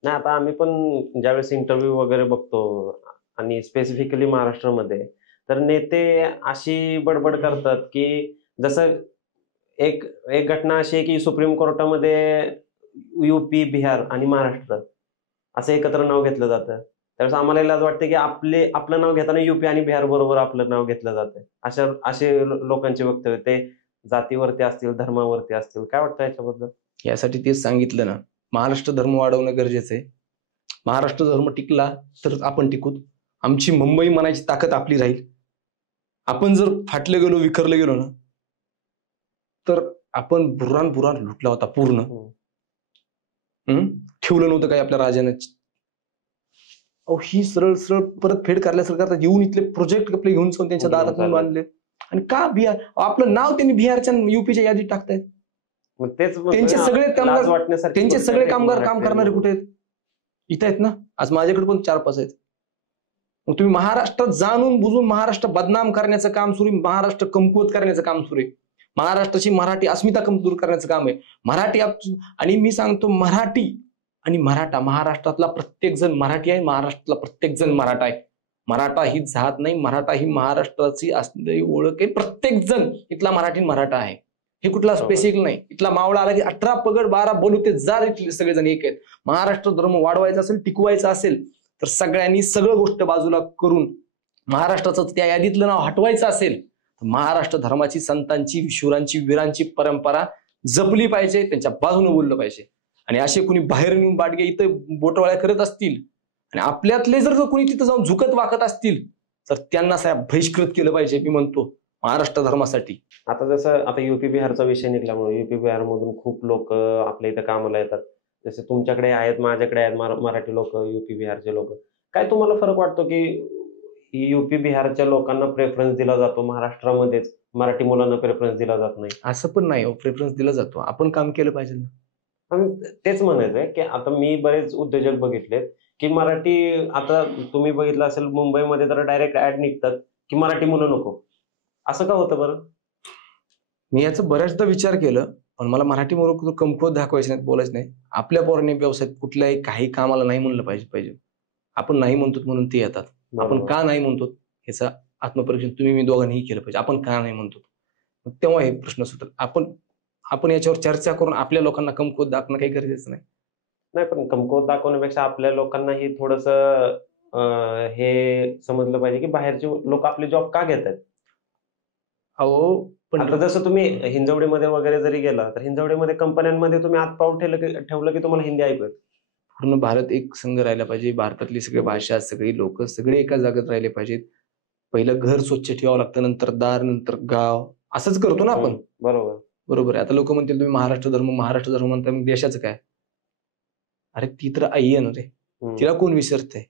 नाही, आता आम्ही पण ज्यावेळेस इंटरव्ह्यू वगैरे बघतो, आणि स्पेसिफिकली महाराष्ट्रामध्ये, तर नेते अशी बडबड करतात की जसं एक घटना अशी आहे की सुप्रीम कोर्टामध्ये UP, बिहार आणि महाराष्ट्र असं एकत्र नाव घेतलं जातं. त्यावेळेस आम्हाला लाज वाटते की आपलं नाव घेताना युपी आणि बिहार बरोबर आपलं नाव घेतलं जातंय. असे लोकांचे वक्तव्य ते जातीवरती असतील, धर्मावरती असतील. काय वाटतं याच्याबद्दल? यासाठी तेच सांगितलं ना, महाराष्ट्र धर्म वाढवणं गरजेचं आहे. महाराष्ट्र धर्म टिकला तर आपण टिकूत. आमची मुंबई म्हणायची ताकद आपली राहील. आपण जर फाटले गेलो, विखरले गेलो ना, तर आपण बुरान लुटला होता पूर्ण. ठेवलं नव्हतं काही आपल्या राजानं. ही सरळ सरळ परत फेड करल्यासारखं करतात. येऊन इथले प्रोजेक्ट आपले घेऊन जाऊन त्यांच्या दारात बांधले. आणि का बिहार, आपलं नाव त्यांनी बिहारच्या युपीच्या यादीत टाकतायत. त्यांचे सगळे कामगार, त्यांचे सगळे कामगार काम करणारे कुठे आहेत? इथं आहेत ना. आज माझ्याकडे पण 4-5 आहेत. मग तुम्ही महाराष्ट्रात जाणून बुजून महाराष्ट्र बदनाम करण्याचं काम सुरू आहे, महाराष्ट्र कमकुवत करण्याचं काम सुरू आहे, महाराष्ट्राची मराठी अस्मिता कमजोर करण्याचं काम आहे. मराठी आणि मी सांगतो मराठी आणि मराठा, महाराष्ट्रातला प्रत्येक जण मराठी आहे, महाराष्ट्रातला प्रत्येक जण मराठा आहे. मराठा ही जात नाही, मराठा ही महाराष्ट्राची असलेली ओळख आहे. प्रत्येक जण इथला मराठा आहे. हे कुठला स्पेसिफिक नाही. इथला मावळा आला की 18 पगड 12 बलुते जार इथले सगळेजण एक आहेत. महाराष्ट्र धर्म वाढवायचा असेल, टिकवायचा असेल तर सगळ्यांनी सगळं गोष्ट बाजूला करून महाराष्ट्राचं त्या यादीतलं नाव हटवायचं असेल तर महाराष्ट्र धर्माची, संतांची, शूरांची, वीरांची परंपरा जपली पाहिजे, त्यांच्या बाजूने बोललं पाहिजे. आणि असे कुणी बाहेर येऊन बाटगे इथं बोटवाळ्या करत असतील आणि आपल्यातले जर कोणी तिथं जाऊन झुकत वाकत असतील तर त्यांना साहेब बहिष्कृत केलं पाहिजे. मी म्हणतो महाराष्ट्र धर्मासाठी. आता जसं आता युपी बिहारचा विषय निघाल्यामुळे युपी बिहार मधून खूप लोक आपल्या इथं कामाला येतात. जसे तुमच्याकडे आहेत, माझ्याकडे आहेत मराठी लोक, युपी बिहारचे लोक. काय तुम्हाला फरक वाटतो की युपी बिहारच्या लोकांना प्रेफरन्स दिला जातो, महाराष्ट्रामध्येच मराठी मुलांना प्रेफरन्स दिला जात नाही? असं पण नाही, प्रेफरन्स दिला जातो. आपण काम केलं पाहिजे ना. तेच म्हणायचंय की आता मी बरेच उद्योजक बघितलेत की मराठी, आता तुम्ही बघितलं असेल मुंबईमध्ये तर डायरेक्ट ऍड निघतात की मराठी मुलं नको. असं का होतं बरं? मी याचा बऱ्याचदा विचार केलं, पण मला मराठी मुलं कमकुवत दाखवायचं नाही, बोलायचं नाही. आपल्या पोरांनी व्यवसायात कुठल्याही काही कामाला नाही म्हणलं पाहिजे. आपण नाही म्हणतो म्हणून ते येतात. आपण का नाही म्हणतो ह्याचा आत्मपरीक्षण तुम्ही मी दोघांनीही केलं पाहिजे. आपण का नाही म्हणतो तेव्हा हे प्रश्न सुटतात. आपण याच्यावर चर्चा करून आपल्या लोकांना कमकुवत दाखवणं काही गरजेचं नाही. नाही, पण कमकुवत दाखवण्यापेक्षा आपल्या लोकांनाही थोडंसं हे समजलं पाहिजे की बाहेरचे लोक आपले जॉब का घेतात. अहो पण आता जसं तुम्ही हिंजवडीमध्ये वगैरे जरी गेला तर हिंजवडीमध्ये कंपन्यांमध्ये तुम्ही हात पाऊल ठेवलं की तुम्हाला हिंदी ऐकू येत. पूर्ण भारत एक संघ राहिला पाहिजे. भारतातली सगळी भाषा, सगळी लोक सगळे एका जागेत राहिले पाहिजेत. पहिलं घर स्वच्छ ठेवावं लागतं, नंतर दार, नंतर गाव. असंच करतो ना आपण. बरोबर आहे. आता लोक म्हणतील तुम्ही महाराष्ट्र धर्म म्हणता, मग देशाचं काय? अरे ती तर आई आहे ना रे, तिला कोण विसरतंय?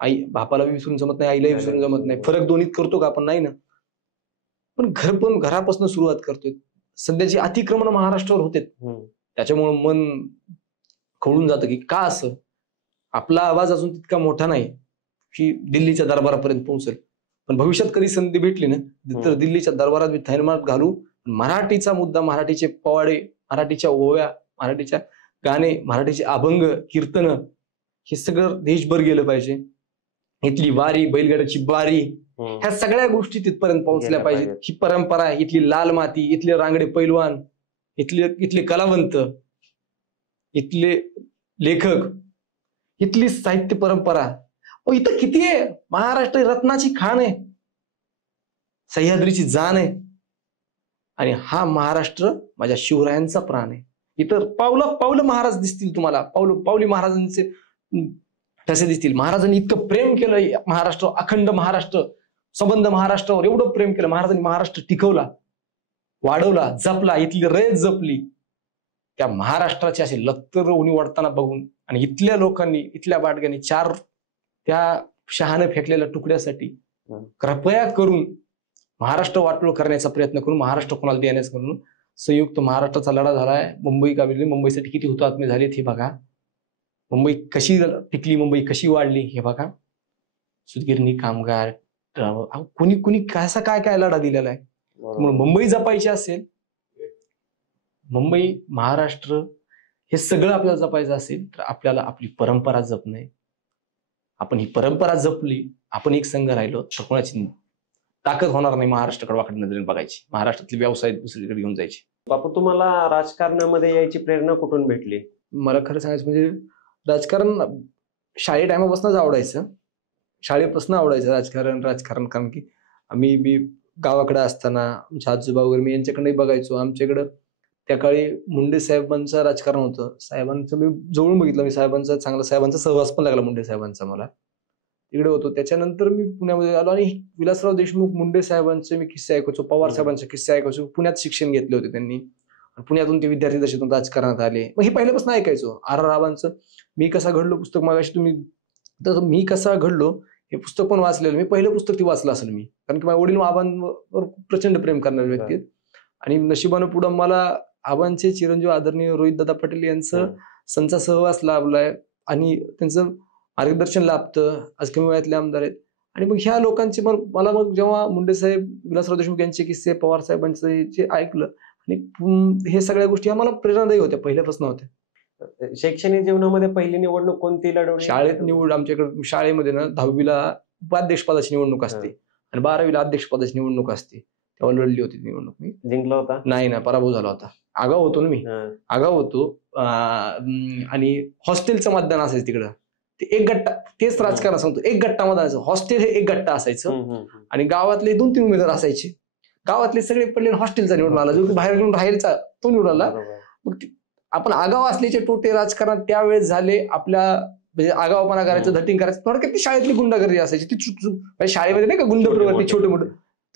आई बापाला विसरून जमत नाही, आईलाही विसरून जमत नाही. फरक दोन्हीत करतो का आपण? नाही ना. पण घरापासून सुरुवात करतोय. सध्याची अतिक्रमण महाराष्ट्रावर होते, त्याच्यामुळे मन खवळून जातं की का असं. आपला आवाज अजून तितका मोठा नाही की दिल्लीच्या दरबारापर्यंत पोहोचेल, पण भविष्यात कधी संधी भेटली ना तर दिल्लीच्या दरबारात मी थैरमाट घालू. मराठीचा मुद्दा, मराठीचे पोवाडे, मराठीच्या ओव्या, मराठीच्या गाणे, मराठीचे अभंग, कीर्तन हे सगळं देशभर गेलं पाहिजे. इथली वारी, बैलगाड्याची बारी, ह्या सगळ्या गोष्टी तिथपर्यंत पोहोचल्या पाहिजेत. ही परंपरा, इथली लाल माती, इथले रांगडे पैलवान, इथले कलावंत, इथले लेखक, इथली साहित्य परंपरा. इथं किती आहे. महाराष्ट्र रत्नाची खाण आहे, सह्याद्रीची जाण आहे. आणि हा महाराष्ट्र माझ्या शिवरायांचा प्राण आहे. इतर पावलं महाराज दिसतील तुम्हाला, पावली महाराजांचे तसे दिसतील. महाराजांनी इतकं प्रेम केलं महाराष्ट्र, अखंड महाराष्ट्र, संबंध महाराष्ट्रावर एवढं प्रेम केलं महाराजांनी. महाराष्ट्र टिकवला, वाढवला, जपला, इथली रयत जपली. त्या महाराष्ट्राची अशी लत्तर उणी वाढताना बघून आणि इथल्या लोकांनी, इथल्या बाटग्यांनी 4 त्या शहाणे फेकलेल्या तुकड्यासाठी कृपया करून महाराष्ट्र वाटोळ करण्याचा प्रयत्न करून, महाराष्ट्र कोणाला देण्याचा म्हणून संयुक्त महाराष्ट्राचा लढा झालाय. मुंबई काबिली, मुंबईसाठी किती हुतात्मे झालेत हे बघा. मुंबई कशी टिकली, मुंबई कशी वाढली हे बघा. सुतगिरणी कामगार, कुणी कसा काय लढा दिलेला आहे. म्हणून मुंबई जपायची असेल, मुंबई, महाराष्ट्र हे सगळं आपल्याला जपायचं असेल तर आपल्याला आपली परंपरा जपणे. आपण ही परंपरा जपली, आपण एक संघ राहिलो तर कोणाची ताकद होणार नाही महाराष्ट्राकडे वाकडी नजरेने बघायची, महाराष्ट्रातले व्यवसाय दुसरीकडे घेऊन जायचे. बापू, तुम्हाला राजकारणामध्ये यायची प्रेरणा कुठून भेटली? मला खरं सांगायचं म्हणजे राजकारण शाळे टायमापासूनच आवडायचं, शाळेपासून आवडायचं राजकारण कारण की आम्ही बी गावाकडे असताना आमच्या आजोबा वगैरे मी यांच्याकडे बघायचो. आमच्याकडं त्या काळी मुंडे साहेबांचं राजकारण होतं. साहेबांचं मी जवळून बघितलं, मी साहेबांचा सहवास पण लागला मुंडे साहेबांचा मला. तिकडे होतो. त्याच्यानंतर मी पुण्यामध्ये आलो आणि विलासराव देशमुख मुंडे साहेबांचे मी किस्से ऐकायचो, पवार साहेबांचे किस्से ऐकायचो. पुण्यात शिक्षण घेतले होते त्यांनी. पुण्यातून ते विद्यार्थी दशेतून राजकारणात आले. मग हे पहिल्यापासून ऐकायचो. आर रावांचं मी कसा घडलो पुस्तक मगाशी तुम्ही, तर मी कसा घडलो हे पुस्तक पण वाचलेलं. मी पहिलं पुस्तक ते वाचलं असेल मी, कारण की माझे वडील आबांवर प्रचंड प्रेम करणारे व्यक्ती आहेत. आणि नशिबानं पुढं मला आबांचे चिरंजीव आदरणीय रोहितदादा पटेल यांचं संचा सहवास लाभलाय आणि त्यांचं मार्गदर्शन लाभतं. आज कमी वयातले आमदार आहेत. आणि मग ह्या लोकांचे मला जेव्हा मुंडे साहेब, विलासराव देशमुख यांचे किस्से, पवार साहेबांचे जे ऐकलं आणि हे सगळ्या गोष्टी आम्हाला प्रेरणादायी होत्या, पहिल्यापासून होत्या. शैक्षणिक जीवनामध्ये पहिली निवडणूक कोणती लढवली? शाळेत आमच्याकडे शाळेमध्ये ना 10वीला उपाध्यक्षपदाची निवडणूक असते आणि 12वीला अध्यक्षपदाची निवडणूक असते. तेव्हा लढली होती निवडणूक. मी जिंकला होता? नाही ना, पराभव झाला होता. आगाव होतो ना मी, आगाव होतो. आणि हॉस्टेलचं मतदान असायचं तिकडं. ते एक गट्टा, तेच राजकारण सांगतो, एक गट्टा मतदान असायचं. हॉस्टेल हे एक गट्टा असायचं आणि गावातले 2-3 उमेदवार असायचे. गावातले सगळे पडले हॉस्टेलचा निवडून आला, जो बाहेर घेऊन राहायचा तो निवडून आला. मग आपण आगाव असल्याचे टोटे राजकारण त्यावेळेस झाले. आपल्या म्हणजे आगावपणा करायचं, धटिंग करायचं, थोडक्यात ती शाळेतली गुंडागर्दी असायची. ती म्हणजे शाळेमध्ये नाही का गुंड प्रवृत्ती छोटे मोठे,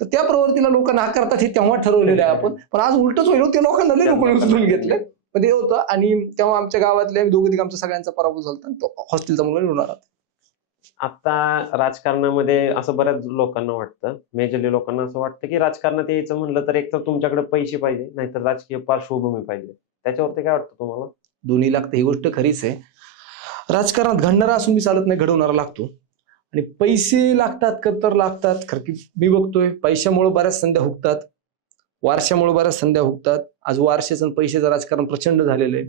तर त्या प्रवृत्तीला लोक नाकारतात हे तेव्हा ठरवलेलं आहे आपण. पण आज उलटच होईल, ते लोकांना लई लोक उचलून घेतले. पण ते होतं. आणि तेव्हा आमच्या गावातले दोघं आमच्या सगळ्यांचा पराभव झाला, तो हॉस्टेलचा मुलगा निवडून आला. आता राजकारणामध्ये असं बऱ्याच लोकांना वाटतं, मेजरली लोकांना असं वाटतं की राजकारणात यायचं म्हणलं तर एक तर तुमच्याकडे पैसे पाहिजे, नाहीतर राजकीय पार्श्वभूमी पाहिजे. त्याच्यावरती काय वाटतं तुम्हाला? दोन्ही लागतं, ही गोष्ट खरीच आहे. राजकारणात घडणारा असून मी चालत नाही, घडवणारा लागतो. आणि पैसे लागतात का तर लागतात, कारण की मी बघतोय पैशामुळे बऱ्याच संध्या हुकतात, वारशामुळे बऱ्याच संध्या हुकतात. आज वारशाचं आणि पैशाचं राजकारण प्रचंड झालेलं आहे.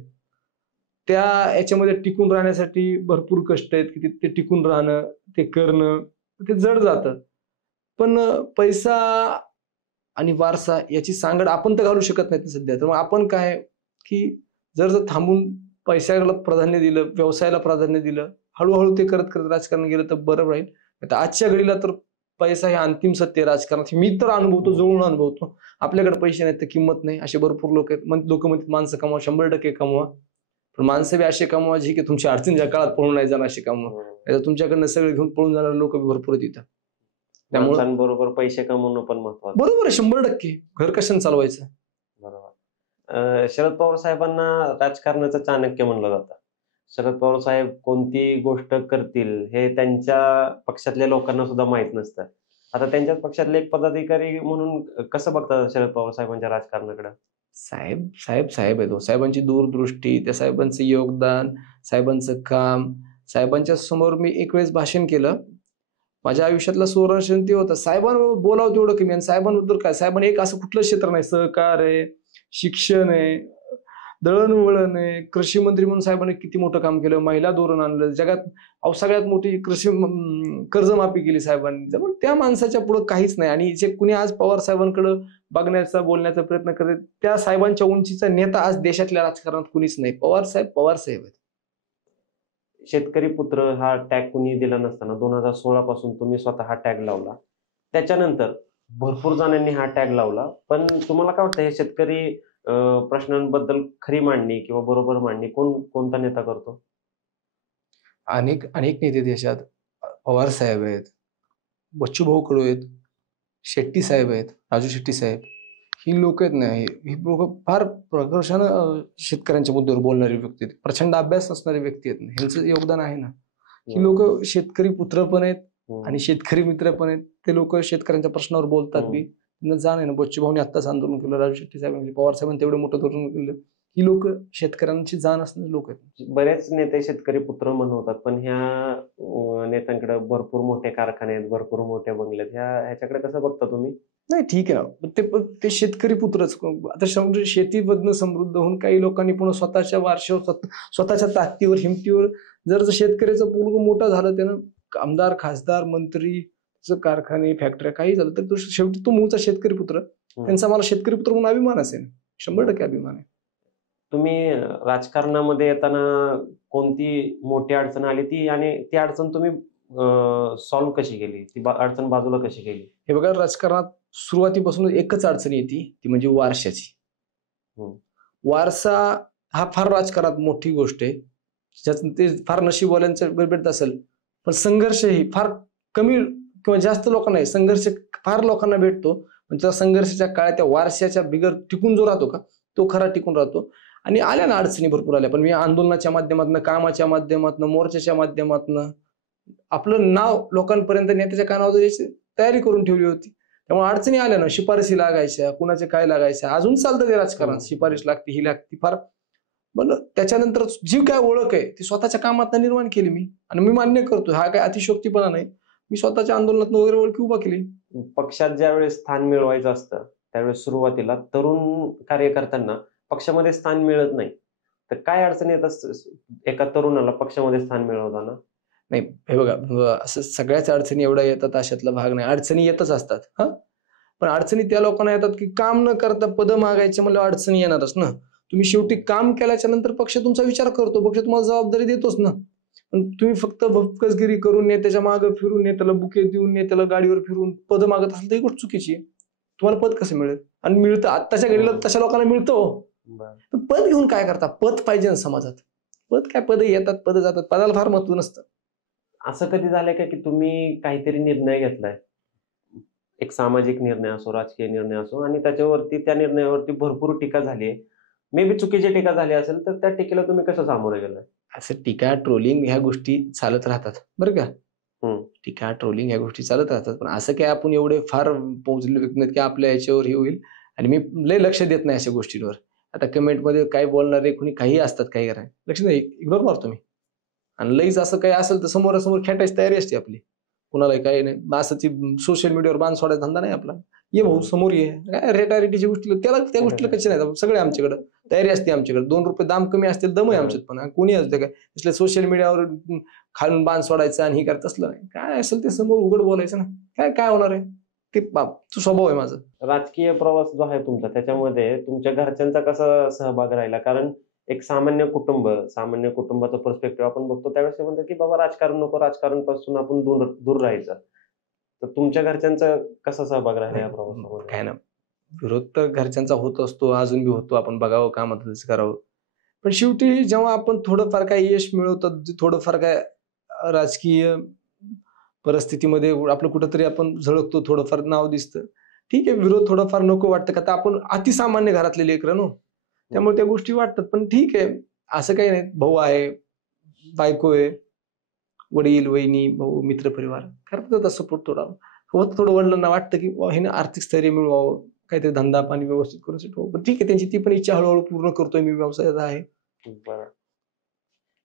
त्या याच्यामध्ये टिकून राहण्यासाठी भरपूर कष्ट आहेत की ते टिकून राहणं, ते करणं, ते जड जातं. पण पैसा आणि वारसा याची सांगड आपण तर घालू शकत नाही सध्या. तर मग आपण काय की जर थांबून पैशाला प्राधान्य दिलं, व्यवसायाला प्राधान्य दिलं, हळूहळू ते करत करत राजकारण गेलं तर बरं राहील. आता आजच्या घडीला तर पैसा हे अंतिम सत्य राजकारणात, मी तर अनुभवतो, जवळून अनुभवतो. आपल्याकडे पैसे नाहीत तर किंमत नाही, असे भरपूर लोक आहेत. लोक म्हणतात माणसं कमवा, 100% कमवा, पण माणसं बी असे कमवा जी की तुमच्या अडचणीच्या काळात पळून नाही जाणार, असे कमवा. तुमच्याकडनं सगळे घेऊन पळून जाणारे लोक भरपूर आहेत इथं. त्यामुळे बरोबर पैसे कमवणं पण महत्वाचं. बरोबर आहे, 100%. घर कशाने चालवायचं? बरोबर. शरद पवार साहेबांना राजकारणाचं चाणक्य म्हणलं जातं. शरद पवार साहेब कोणती गोष्ट करतील हे त्यांच्या पक्षातल्या लोकांना सुद्धा माहित नसतं. आता त्यांच्याच पक्षातले एक पदाधिकारी म्हणून कसं बघतात शरद पवार साहेबांच्या राजकारणाकडे? साहेब आहे तो. साहेबांची दूरदृष्टी, त्या साहेबांचं योगदान, साहेबांचं काम. साहेबांच्या समोर मी एक वेळेस भाषण केलं. माझ्या आयुष्यातला सुवर्ण ते होता, साहेबांबरोबर बोलावं तेवढं कमी. आणि साहेबांबद्दल काय, साहेबांनी एक असं कुठलं क्षेत्र नाही, सहकार आहे, शिक्षण आहे, दळणवळण आहे, कृषी मंत्री म्हणून साहेबांनी किती मोठं काम केलं, महिला धोरण आणलं, जगात सगळ्यात मोठी कर्जमाफी केली साहेबांनी. त्यामुळे त्या माणसाच्या पुढे काहीच नाही. आणि जे कुणी आज पवार साहेबांकडे बघण्याचा, बोलण्याचा प्रयत्न करते, त्या साहेबांच्या उंचीचा नेता आज देशातल्या राजकारणात कुणीच नाही. पवार साहेब आहेत. शेतकरी पुत्र हा टॅग कुणी दिला नसताना 2016 पासून तुम्ही स्वतः हा टॅग लावला. त्याच्यानंतर भरपूर जणांनी हा टॅग लावला. पण तुम्हाला काय वाटतं, हे शेतकरी प्रश्नांबद्दल खरी मांडणी किंवा बरोबर मांडणी कोणता नेता करतो? अनेक नेते देशात, पवार साहेब आहेत, बच्चूभाऊ कडू आहेत, शेट्टी साहेब आहेत, राजू शेट्टी साहेब, ही लोक आहेत ना, ही लोक फार प्रकर्षानं शेतकऱ्यांच्या मुद्द्यावर बोलणारी व्यक्ती आहेत, प्रचंड अभ्यास असणारी व्यक्ती आहेत. ह्यांचं योगदान आहे ना. ही लोक शेतकरी पुत्र पण आहेत आणि शेतकरी मित्र पण आहेत. ते लोक शेतकऱ्यांच्या प्रश्नावर बोलतात बी. त्यांना जाण आहे ना. बच्चूभाऊनी आत्ताच आंदोलन केलं, राजू शेट्टी साहेबांनी, पवार साहेबांनी तेवढं मोठं धोरण केलं. ही लोक शेतकऱ्यांची जाण असणारी लोक आहेत. बरेच नेते शेतकरी पुत्र म्हणतात, पण ह्या नेत्यांकडे भरपूर मोठे कारखाने आहेत, भरपूर मोठे बंगले आहेत. ह्याच्याकडे कसं बघता तुम्ही? नाही, ठीक आहे ना, ते शेतकरी पुत्रच. आता शेतीमधनं समृद्ध होऊन काही लोकांनी पुन्हा स्वतःच्या वारशावर, स्वतःच्या ताकदीवर, हिमतीवर जर शेतकऱ्याचं पूर्ण मोठं झालं, त्यानं आमदार, खासदार, मंत्री, कारखाने, फॅक्टऱ्या काही झालं, तर तो शेवटी तो मूळचा शेतकरी पुत्र. त्यांचा मला शेतकरी पुत्र म्हणून अभिमान असेल, 100% अभिमान आहे. तुम्ही राजकारणामध्ये येताना कोणती मोठी अडचण आली ती आणि ती अडचण तुम्ही सॉल्व्ह कशी केली, ती अडचण बाजूला कशी केली? हे बघा, राजकारणात सुरुवातीपासून एकच अडचण येते, ती म्हणजे वारशाची. हम्म. वारसा हा फार राजकारणात मोठी गोष्ट आहे. ज्यात ते फार नशीबवाल्यांचं भेट असेल, पण संघर्ष ही फार कमी किंवा जास्त लोकांना आहे. संघर्ष फार लोकांना भेटतो, पण त्या संघर्षाच्या काळात त्या वारशाच्या बिगर टिकून जो राहतो का, तो खरा टिकून राहतो. आणि आल्या ना अडचणी भरपूर आल्या, पण मी आंदोलनाच्या माध्यमातून, कामाच्या माध्यमातून, मोर्चाच्या माध्यमातून आपलं नाव लोकांपर्यंत नेत्याच्या कानावर यायची तयारी करून ठेवली होती. त्यामुळे अडचणी आल्या ना, शिफारशी लागायच्या, कुणाचे काय लागायच्या, अजून चालतं ते राजकारण. शिफारस लागते, ही लागते फार. पण त्याच्यानंतर जी काय ओळख आहे ती स्वतःच्या कामात निर्माण केली मी, आणि मी मान्य करतो हा काय अतिशोक्तीपणा नाही. मी स्वतःच्या आंदोलनात वगैरे ओळखी उभा केली. पक्षात ज्यावेळेस स्थान मिळवायचं असतं त्यावेळेस सुरुवातीला तरुण कार्यकर्त्यांना पक्षामध्ये स्थान मिळत नाही, तर काय अडचण येतात एका तरुणाला पक्षामध्ये स्थान मिळवताना? नाही, हे बघा, असं सगळ्याच अडचणी एवढ्या येतात अशातला भाग नाही. अडचणी येतच असतात हा, पण अडचणी त्या लोकांना येतात की काम न करता पद मागायचे म्हणजे अडचणी येणारच ना. तुम्ही शेवटी काम केल्याच्या नंतर पक्ष तुमचा विचार करतो, पक्ष तुम्हाला जबाबदारी देतोच ना. पण तुम्ही फक्त भपकसगिरी करून, नेत्याच्या मागे फिरून, नेत्याला बुके देऊन, नेत्याला गाडीवर फिरून पद मागत असेल तर ही गोष्ट चुकीची आहे. तुम्हाला पद कसं मिळेल? आणि मिळतं आत्ताच्या घडीला तशा लोकांना मिळतं हो. पण पद घेऊन काय करता? पद पाहिजे ना समाजात. पद काय, पद येतात पद जातात, पदाला फार महत्व नसतं. असं कधी झालंय का की तुम्ही काहीतरी निर्णय घेतलाय, एक सामाजिक निर्णय असो, राजकीय निर्णय असो, आणि त्याच्यावरती त्या निर्णयावरती भरपूर टीका झाली, मे बी चुकीची टीका झाली असेल, तर त्या टीकेला तुम्ही कसं सामोरे गेलाय? असं टीका, ट्रोलिंग ह्या गोष्टी चालत राहतात बरं का. टीका, ट्रोलिंग ह्या गोष्टी चालत राहतात, पण असं काय आपण एवढे फार पोहोचले नाहीत की आपल्या याच्यावर हे होईल. आणि मी लय लक्ष देत नाही अशा गोष्टींवर. आता कमेंटमध्ये काय बोलणारे कोणी काही असतात, काही करा लक्ष नाही, इग्नोर मारतो मी. आणि लईच असं काही असेल तर समोरासमोर खेटायची तयारी असते आपली. कुणालाही काही नाही, असं ती सोशल मीडियावर बांध सोडायचा धंदा नाही आपला. ये भाऊ समोर ये, काय रेटारेटीची गोष्टी त्याला, त्या गोष्टीला कशी नाही, सगळे आमच्याकडे तयारी असते. आमच्याकडे 2 रुपये दाम कमी असतील दम आहे आमच्यात, पण कोणी असते काय इसले सोशल मीडियावर खालून बांध सोडायचं आणि ही करत असलं नाही. काय असेल ते समोर उघड बोलायचं ना, काय काय होणार आहे ते, तो स्वभाव आहे माझा. राजकीय प्रवास जो आहे तुमचा, त्याच्यामध्ये तुमच्या घरच्यांचा कसा सहभाग राहिला? कारण एक सामान्य कुटुंबाचा पर्स्पेक्टिव्ह आपण बघतो त्यावेळेस ते म्हणतात की बाबा राजकारण नको, राजकारण पासून आपण दूर दूर राहायचं. तर तुमच्या घरच्यांचा कसा सहभाग राहिला या प्रवासामध्ये? काय ना, विरोध तर घरच्यांचा होत असतो, अजून बी होतो. आपण बघावं, कामातच करावं. पण शेवटी जेव्हा आपण थोडंफार काय यश मिळवतात, थोडंफार काय राजकीय परिस्थितीमध्ये आपलं कुठंतरी आपण झळकतो, थोडंफार नाव दिसतं, ठीक आहे. विरोध थोडाफार नको वाटतं का, तर आपण अतिसामान्य घरातले लेकरं नो, त्यामुळे त्या गोष्टी वाटतात. पण ठीक आहे, असं काही नाही. भाऊ आहे, बायको आहे, वडील, वहिनी, भाऊ, मित्रपरिवार करतात सपोर्ट. थोडं वडिलांना वाटतं की ह्याने आर्थिक स्थैर्य मिळवावं, काहीतरी धंदा पाणी व्यवस्थित करू शकतो. पण ठीक आहे, त्यांची ती पण इच्छा हळूहळू पूर्ण करतोय मी, व्यवसायात आहे. बरं.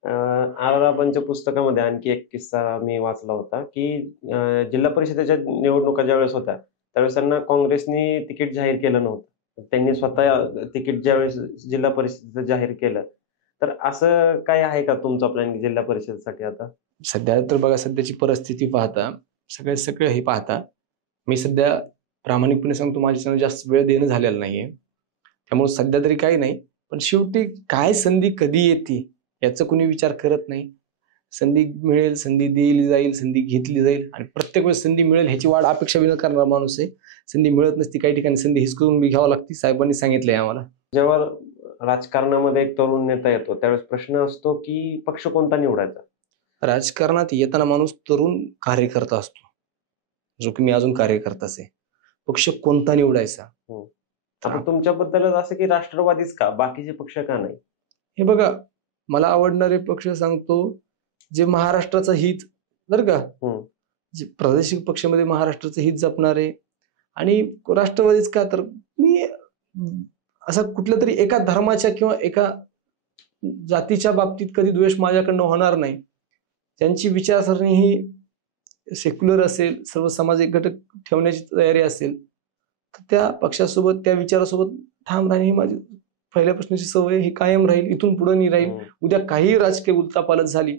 आर पुस्तकामध्ये आणखी एक किस्सा मी वाचला होता की जिल्हा परिषदेच्या निवडणुका ज्यावेळेस होत्या त्यावेळेस त्यांना काँग्रेसनी तिकीट जाहीर केलं नव्हतं. त्यांनी स्वतः तिकीट ज्यावेळेस जिल्हा परिषदेचं जाहीर केलं, तर असं काय आहे का तुमचा प्लॅन जिल्हा परिषदेसाठी आता? सध्या तर बघा, सध्याची परिस्थिती पाहता, सगळं हे पाहता, मी सध्या प्रामाणिकपणे सांगतो, माझ्याकडे जास्त वेळ देणं झालेला नाहीये. त्यामुळे सध्या तरी काही नाही. पण शेवटी काय संधी कधी येते याचा कोणी विचार करत नाही. संधी मिळेल, संधी दिली जाईल, संधी घेतली जाईल, आणि प्रत्येक वेळेस संधी मिळेल ह्याची वाढ अपेक्षा विना करणारा माणूस आहे. संधी मिळत नसती, काही ठिकाणी संधी हिसकून बी घ्यावं लागते. साहेबांनी सांगितलंय आम्हाला. जेव्हा राजकारणामध्ये एक तरुण नेता येतो त्यावेळेस प्रश्न असतो की पक्ष कोणता निवडायचा? राजकारणात येताना माणूस तरुण कार्यकर्ता असतो, जो की मी अजून कार्यकर्ताच आहे. पक्ष कोणता निवडायचा? आता तुमच्याबद्दलच असं की राष्ट्रवादीच का, बाकीचे पक्ष का नाही? हे बघा, मला आवडणारे पक्ष सांगतो, जे महाराष्ट्राचं हित, बरं का, जे प्रादेशिक पक्षामध्ये महाराष्ट्राचं हित जपणारे. आणि राष्ट्रवादीच का, तर मी असा कुठल्या तरी एका धर्माच्या किंवा एका जातीच्या बाबतीत कधी द्वेष माझ्याकडनं होणार नाही. त्यांची विचारसरणी ही सेक्युलर असेल, सर्व सामाजिक घटक ठेवण्याची तयारी असेल, तर त्या पक्षासोबत, त्या विचारासोबत ठाम राहणे ही माझी पहिल्यापासूनची सवय, ही कायम राहील, इथून पुढे नाही राहील. उद्या काही राजकीय उलथापालथ झाली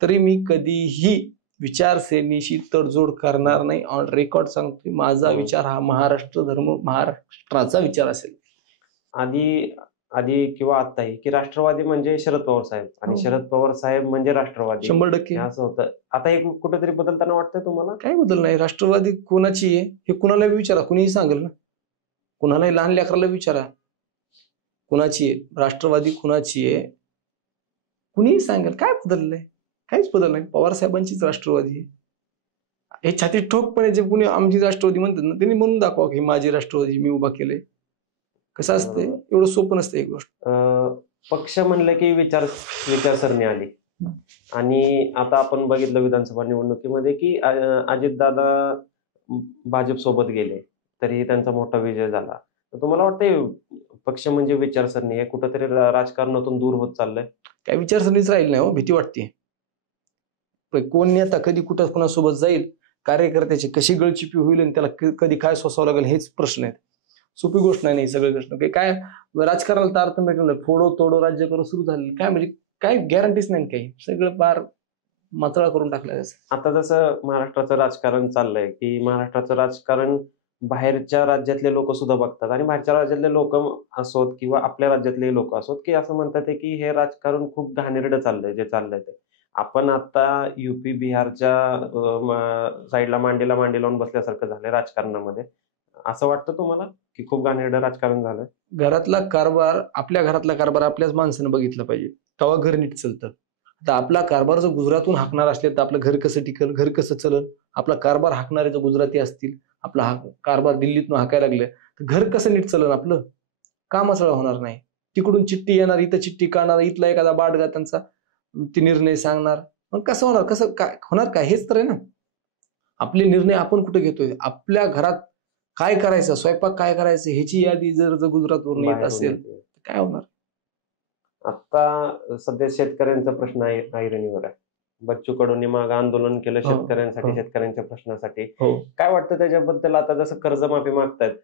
तरी मी कधीही विचारश्रेणीशी तडजोड करणार नाही. ऑन रेकॉर्ड सांगतोय, माझा विचार हा महाराष्ट्र धर्म, महाराष्ट्राचा विचार असेल. आधी आधी किंवा आताही की राष्ट्रवादी म्हणजे शरद पवार साहेब आणि हो. शरद पवार साहेब म्हणजे राष्ट्रवादी 100% हे असं होतं. आता हे कुठेतरी बदलताना वाटतंय तुम्हाला? काही बदल नाही. राष्ट्रवादी कोणाची आहे हे कुणाला विचारा, कुणीही सांगेल ना. कुणालाही लहान लेकराला विचारा, कुणाची आहे राष्ट्रवादी, कुणाची आहे कुणीही सांगेल. काय बदललंय? काहीच बदल नाही. पवार साहेबांचीच राष्ट्रवादी आहे. हे छाती ठोकपणे जे कुणी आमची राष्ट्रवादी म्हणतात ना, त्यांनी म्हणून दाखवा की माझी राष्ट्रवादी मी उभा केलंय. कसं असतंय, बरोबर. एवढं सोपं नसतं एक गोष्ट. पक्ष म्हणलं की विचारसरणी आली हं. आणि आता आपण बघितलं विधानसभा निवडणुकीमध्ये की अजितदादा भाजप सोबत गेले तरी त्यांचा मोठा विजय झाला. तर तुम्हाला वाटतंय पक्ष म्हणजे विचारसरणी आहे कुठंतरी राजकारणातून दूर होत चाललंय? काही विचारसरणीच राहील नाही हो, भीती वाटते. कोण नेता कधी कुठं कोणासोबत जाईल, कार्यकर्त्याची कशी गळचिपी होईल आणि त्याला कधी काय सोसावं लागेल हेच प्रश्न आहेत. सोपी गोष्ट नाही सगळी गोष्ट. काय राजकारणाला तारतम्य भेटून फोडो तोडो राज्य करून सुरू झाले. काय म्हणजे काय गॅरंटीच नाही काही. सगळं पार मातळा करून टाकलं. आता जसं महाराष्ट्राचं राजकारण चाललंय की महाराष्ट्राचं राजकारण बाहेरच्या राज्यातले लोक सुद्धा बघतात आणि बाहेरच्या राज्यातले लोक असोत किंवा आपल्या राज्यातले लोक असोत की असं म्हणतात की हे राजकारण खूप घाणेरडं चाललंय जे चाललंय ते. आपण आता युपी बिहारच्या साईडला मांडीला मांडी लावून बसल्यासारखं झालंय राजकारणामध्ये. असं वाटतं तुम्हाला की खूप घाणेरडं राजकारण झालंय? घरातला कारभार, आपल्या घरातला कारभार आपल्याच माणसानं बघितला पाहिजे. तेव्हा घर नीट चालतं. आता आपला कारभार जर गुजरातहून हाकणार असले तर आपलं घर कसं टिकल, घर कसं चलल? आपला कारभार हाकणारे जर गुजराती असतील, आपला कारभार दिल्लीतून हाकायला लागले तर घर कसं नीट चलन आपलं? कामच होणार नाही. तिकडून चिठ्ठी येणार, इथं चिठ्ठी काढणार, इथला एखादा बाडगा त्यांचा ते निर्णय सांगणार. मग कसं होणार? कसं काय होणार? काय हेच तर आहे ना. आपले निर्णय आपण कुठे घेतोय? आपल्या घरात काय करायचं, स्वयंपाक काय करायचं ह्याची यादी जर गुजरातवरून येत बाहेरून असेल येते. तर काय होणार? आता सध्या शेतकऱ्यांचा प्रश्न आहे ऐरणीवर आहे. बच्चू कडूंनी मागे आंदोलन केलं हो, शेतकऱ्यांसाठी, हो. शेतकऱ्यांच्या प्रश्नासाठी. हो. काय वाटतं त्याच्याबद्दल? आता जसं कर्जमाफी मागतायत,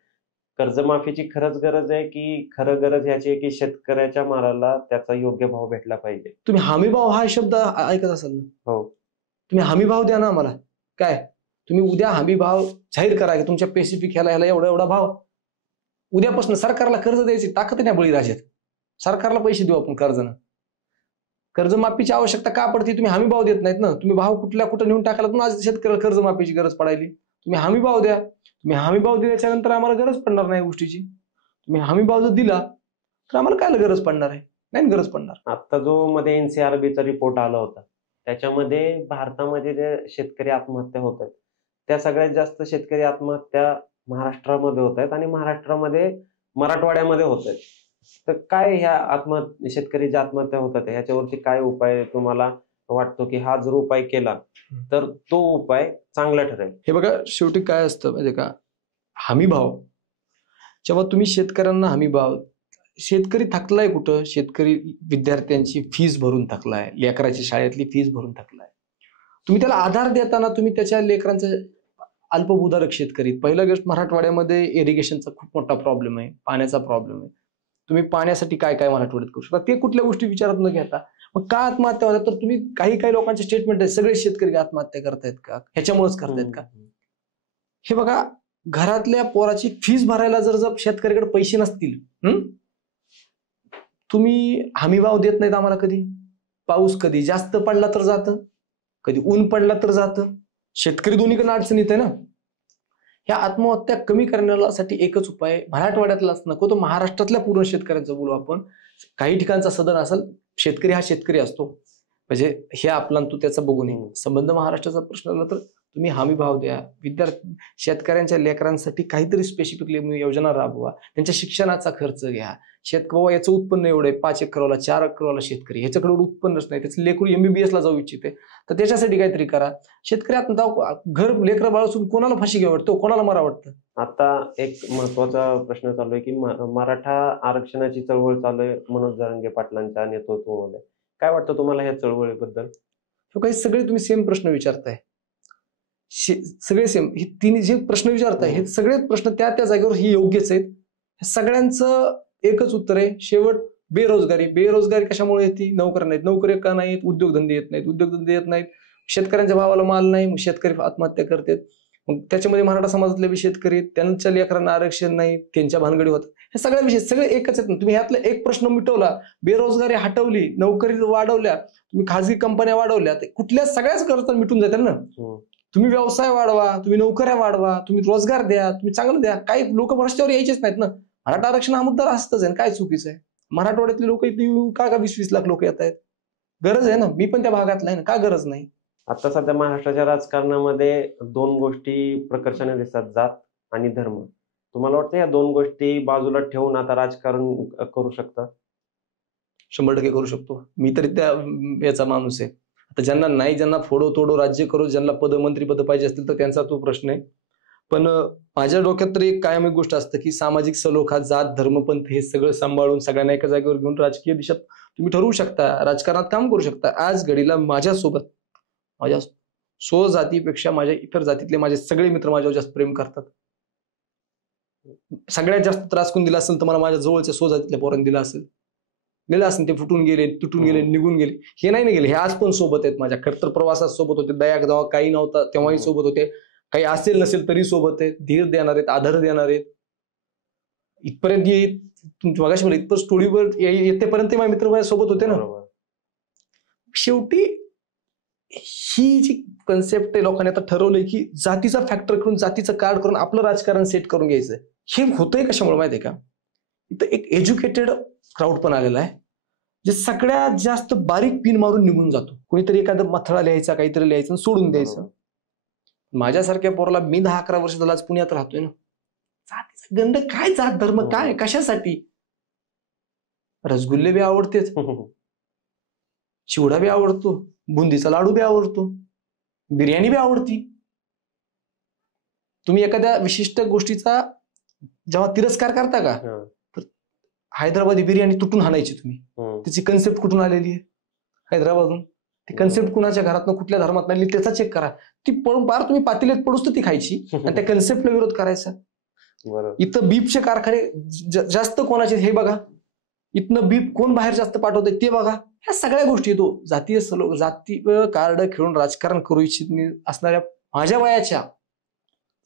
कर्जमाफीची खरंच गरज आहे की खरं गरज ह्याची आहे की शेतकऱ्याच्या मालाला त्याचा योग्य भाव भेटला पाहिजे? तुम्ही हमीभाव हा शब्द ऐकत असाल ना? हो. तुम्ही हमीभाव द्या ना आम्हाला. काय? तुम्ही उद्या हमीभाव जाहीर करा की तुमच्या पेसिफिक ह्याला एवढा एवढा भाव. उद्यापासून सरकारला कर्ज द्यायची ताकद नाही बळीराजात. सरकारला पैसे देऊ आपण कर्जानं. कर्जमाफीची आवश्यकता का पडते? तुम्ही हमी भाव देत नाहीत ना. तुम्ही भाव कुठं नेऊन टाकला तर आज शेतकऱ्याला कर्जमाफीची गरज पडायली. तुम्ही हमी भाव द्या. तुम्ही हमी भाव दिल्याच्या नंतर आम्हाला गरज पडणार नाही गोष्टीची. तुम्ही हमी भाव जर दिला तर आम्हाला काय गरज पडणार आहे? नाही गरज पडणार. आता जो मध्ये एनसीआरबीचा रिपोर्ट आला होता त्याच्यामध्ये भारतामध्ये जे शेतकरी आत्महत्या होत आहेत त्या सगळ्यात जास्त शेतकरी आत्महत्या महाराष्ट्रामध्ये होत आहेत आणि महाराष्ट्रामध्ये मराठवाड्यामध्ये होत आहेत. तर काय ह्या शेतकरी ज्या आत्महत्या होतात ह्याच्यावरती काय उपाय तुम्हाला वाटतो की हा जर उपाय केला तर तो उपाय चांगला ठरेल? हे बघा शेवटी काय असतं माहिती का? हमी भाव जेव्हा तुम्ही शेतकऱ्यांना हमी भाव, शेतकरी थकलाय कुठं? शेतकरी विद्यार्थ्यांची फीस भरून थकलाय, लेकराची शाळेतली फीस भरून थकलाय. तुम्ही त्याला आधार देताना तुम्ही त्याच्या लेकरांचं अल्पभूधारक शेतकरी. पहिला गोष्ट मराठवाड्यामध्ये इरिगेशनचा खूप मोठा प्रॉब्लेम आहे, पाण्याचा प्रॉब्लेम आहे. तुम्ही पाण्यासाठी काय काय मराठवाड्यात करू शकता ते कुठल्या गोष्टी विचारात न घेता मग का आत्महत्या होतात? तर तुम्ही काही लोकांचे स्टेटमेंट आहेत सगळे शेतकरी आत्महत्या करतायत का? ह्याच्यामुळेच करतायत का? हे बघा घरातल्या पोराची फीस भरायला जर शेतकऱ्याकडे पैसे नसतील, तुम्ही हमीभाव देत नाहीत आम्हाला कधी. पाऊस कधी जास्त पडला तर जातं, कधी ऊन पडला तर जातं. शेतकरी दोन्हीकडे अडचणीत आहे ना. ह्या आत्महत्या कमी करण्यासाठी एकच उपाय मराठवाड्यातलाच नको तो महाराष्ट्रातल्या पूर्ण शेतकऱ्यांचं बोलू आपण. काही ठिकाणचा सदन असेल शेतकरी हा शेतकरी असतो म्हणजे हे आपला तू त्याचा बघू नये. संबंध महाराष्ट्राचा प्रश्न आला तर तुम्ही हमी भाव द्या. विद्यार्थी शेतकऱ्यांच्या लेकरांसाठी काहीतरी स्पेसिफिक योजना राबवा. त्यांच्या शिक्षणाचा खर्च घ्या. शेतकरी याचं उत्पन्न एवढं आहे 5 एकरवाला 4 एकरवाला शेतकरी ह्याच्याकडे एवढं उत्पन्नच नाही. त्याचं लेकरू MBBS ला जाऊ इच्छिते तर त्याच्यासाठी काहीतरी करा. शेतकरी आता घर लेकरं बाळसून कोणाला फाशी घ्या वाटतं, कोणाला मरा वाटतं? आता एक महत्वाचा प्रश्न चालू आहे की मराठा आरक्षणाची चळवळ चालू आहे मनोज जरांगे पाटलांच्या नेतृत्वामध्ये. काय वाटतं तुम्हाला ह्या चळवळीबद्दल? काही सगळे तुम्ही सेम प्रश्न विचारताय. सगळे सेम हे तिन्ही जे प्रश्न विचारताय हे सगळे प्रश्न त्या जागेवर ही योग्यच आहेत. सगळ्यांचं एकच उत्तर आहे शेवट बेरोजगारी. बेरोजगारी कशामुळे येते? नोकऱ्या नाहीत. नोकरी का नाहीत? उद्योगधंदे येत नाहीत. उद्योगधंदे येत नाहीत. शेतकऱ्यांच्या भावाला माल नाही मग शेतकरी आत्महत्या करतात. मग त्याच्यामध्ये मराठा समाजातले शेतकरी, त्यांच्या लेकरांना आरक्षण नाही, त्यांच्या भानगडी होतात. हे सगळ्या विषय सगळे एकच आहेत ना. तुम्ही ह्यातला एक प्रश्न मिटवला, बेरोजगारी हटवली, नोकरी वाढवल्या, तुम्ही खाजगी कंपन्या वाढवल्या, कुठल्या सगळ्याच गरजा मिटून जातील ना. तुम्ही व्यवसाय वाढवा, तुम्ही नोकऱ्या वाढवा, तुम्ही रोजगार द्या, तुम्ही चांगलं द्या. काही लोक रस्त्यावर यायचेच नाहीत ना. मराठा आरक्षण हा मुद्दा असतच आहे, काय चुकीचं आहे? मराठवाड्यातले लोक इथे का 20-20 लाख लोक येत आहेत? गरज आहे ना. मी पण त्या भागातला आहे ना, का गरज नाही? आता सध्या महाराष्ट्राच्या राजकारणामध्ये दोन गोष्टी प्रकर्षाने दिसतात, जात आणि धर्म. तुम्हाला वाटतं या दोन गोष्टी बाजूला ठेवून आता राजकारण करू शकतात? 100% करू शकतो. मी तरी त्या याचा माणूस आहे. आता ज्यांना नाही, ज्यांना फोडो तोडो राज्य करू, ज्यांना मंत्रीपद पाहिजे असतील तर त्यांचा तो प्रश्न आहे. पण माझ्या डोक्यात तर एक कायम एक गोष्ट असतं की सामाजिक सलोखा, जात, धर्म, पंथ हे सगळं सांभाळून सगळ्यांना एका जागेवर घेऊन राजकीय दिशा तुम्ही ठरवू शकता, राजकारणात काम करू शकता. आज घडीला माझ्यासोबत माझ्या स्वजातीपेक्षा माझ्या इतर जातीतले माझे सगळे मित्र माझ्यावर जास्त प्रेम करतात. सगळ्यात जास्त त्रास कोण दिला असेल तर मला माझ्या जवळच्या स्वजातीतल्या पोरांनी दिला असेल. ते फुटून गेले, तुटून गेले, निघून गेले. हे नाही ना गेले, हे आज पण सोबत आहेत माझ्या. खरं तर प्रवासात सोबत होते, दया जेव्हा काही नव्हता तेव्हाही सोबत होते, काही असेल नसेल तरी सोबत आहेत, धीर देणार आहेत, आधार देणार आहेत. इथपर्यंत तुमच्या मागाशी मला इथपर्यंत स्टोरीवर येतेपर्यंत माझे मित्र माझ्या सोबत होते ना. शेवटी ही जी कन्सेप्ट आहे, लोकांनी आता ठरवलंय की जातीचा फॅक्टर करून, जातीचं कार्ड करून आपलं राजकारण सेट करून घ्यायचं. हे होतंय कशामुळे माहितीये का? इथं एक एज्युकेटेड क्राऊड पण आलेला आहे, जे सगळ्यात जास्त बारीक पिन मारून निघून जातो. कोणीतरी एखादं मथळा लिहायचा, काहीतरी लिहायचं सोडून द्यायचं. माझ्यासारख्या पोराला, मी 10-11 वर्ष झालं आज पुण्यात राहतोय ना. जातीचा गंध काय, जात धर्म काय, कशासाठी? रसगुल्ले बी आवडतेच, चिवडा बी आवडतो, बुंदीचा लाडू बी आवडतो, बिर्याणी बी आवडती. तुम्ही एखाद्या विशिष्ट गोष्टीचा जेव्हा तिरस्कार करता का, तर हैदराबादी बिर्याणी तुटून हाणायची तुम्ही. त्याची कन्सेप्ट कुठून आलेली आहे? हैदराबादून. ती कन्सेप्ट कुणाच्या घरातनं, कुठल्या धर्मात आली त्याचा चेक करा. ती पळून पार तुम्ही पातेल्यात पडूस तर ती खायची आणि त्या कन्सेप्टला विरोध करायचा. इथं बीफचे कारखाने जास्त कोणाचे हे बघा, इथनं बीफ कोण बाहेर जास्त पाठवतंय ते बघा. ह्या सगळ्या गोष्टी येतो. जातीय कार्ड खेळून राजकारण करू इच्छित मी असणाऱ्या माझ्या वयाच्या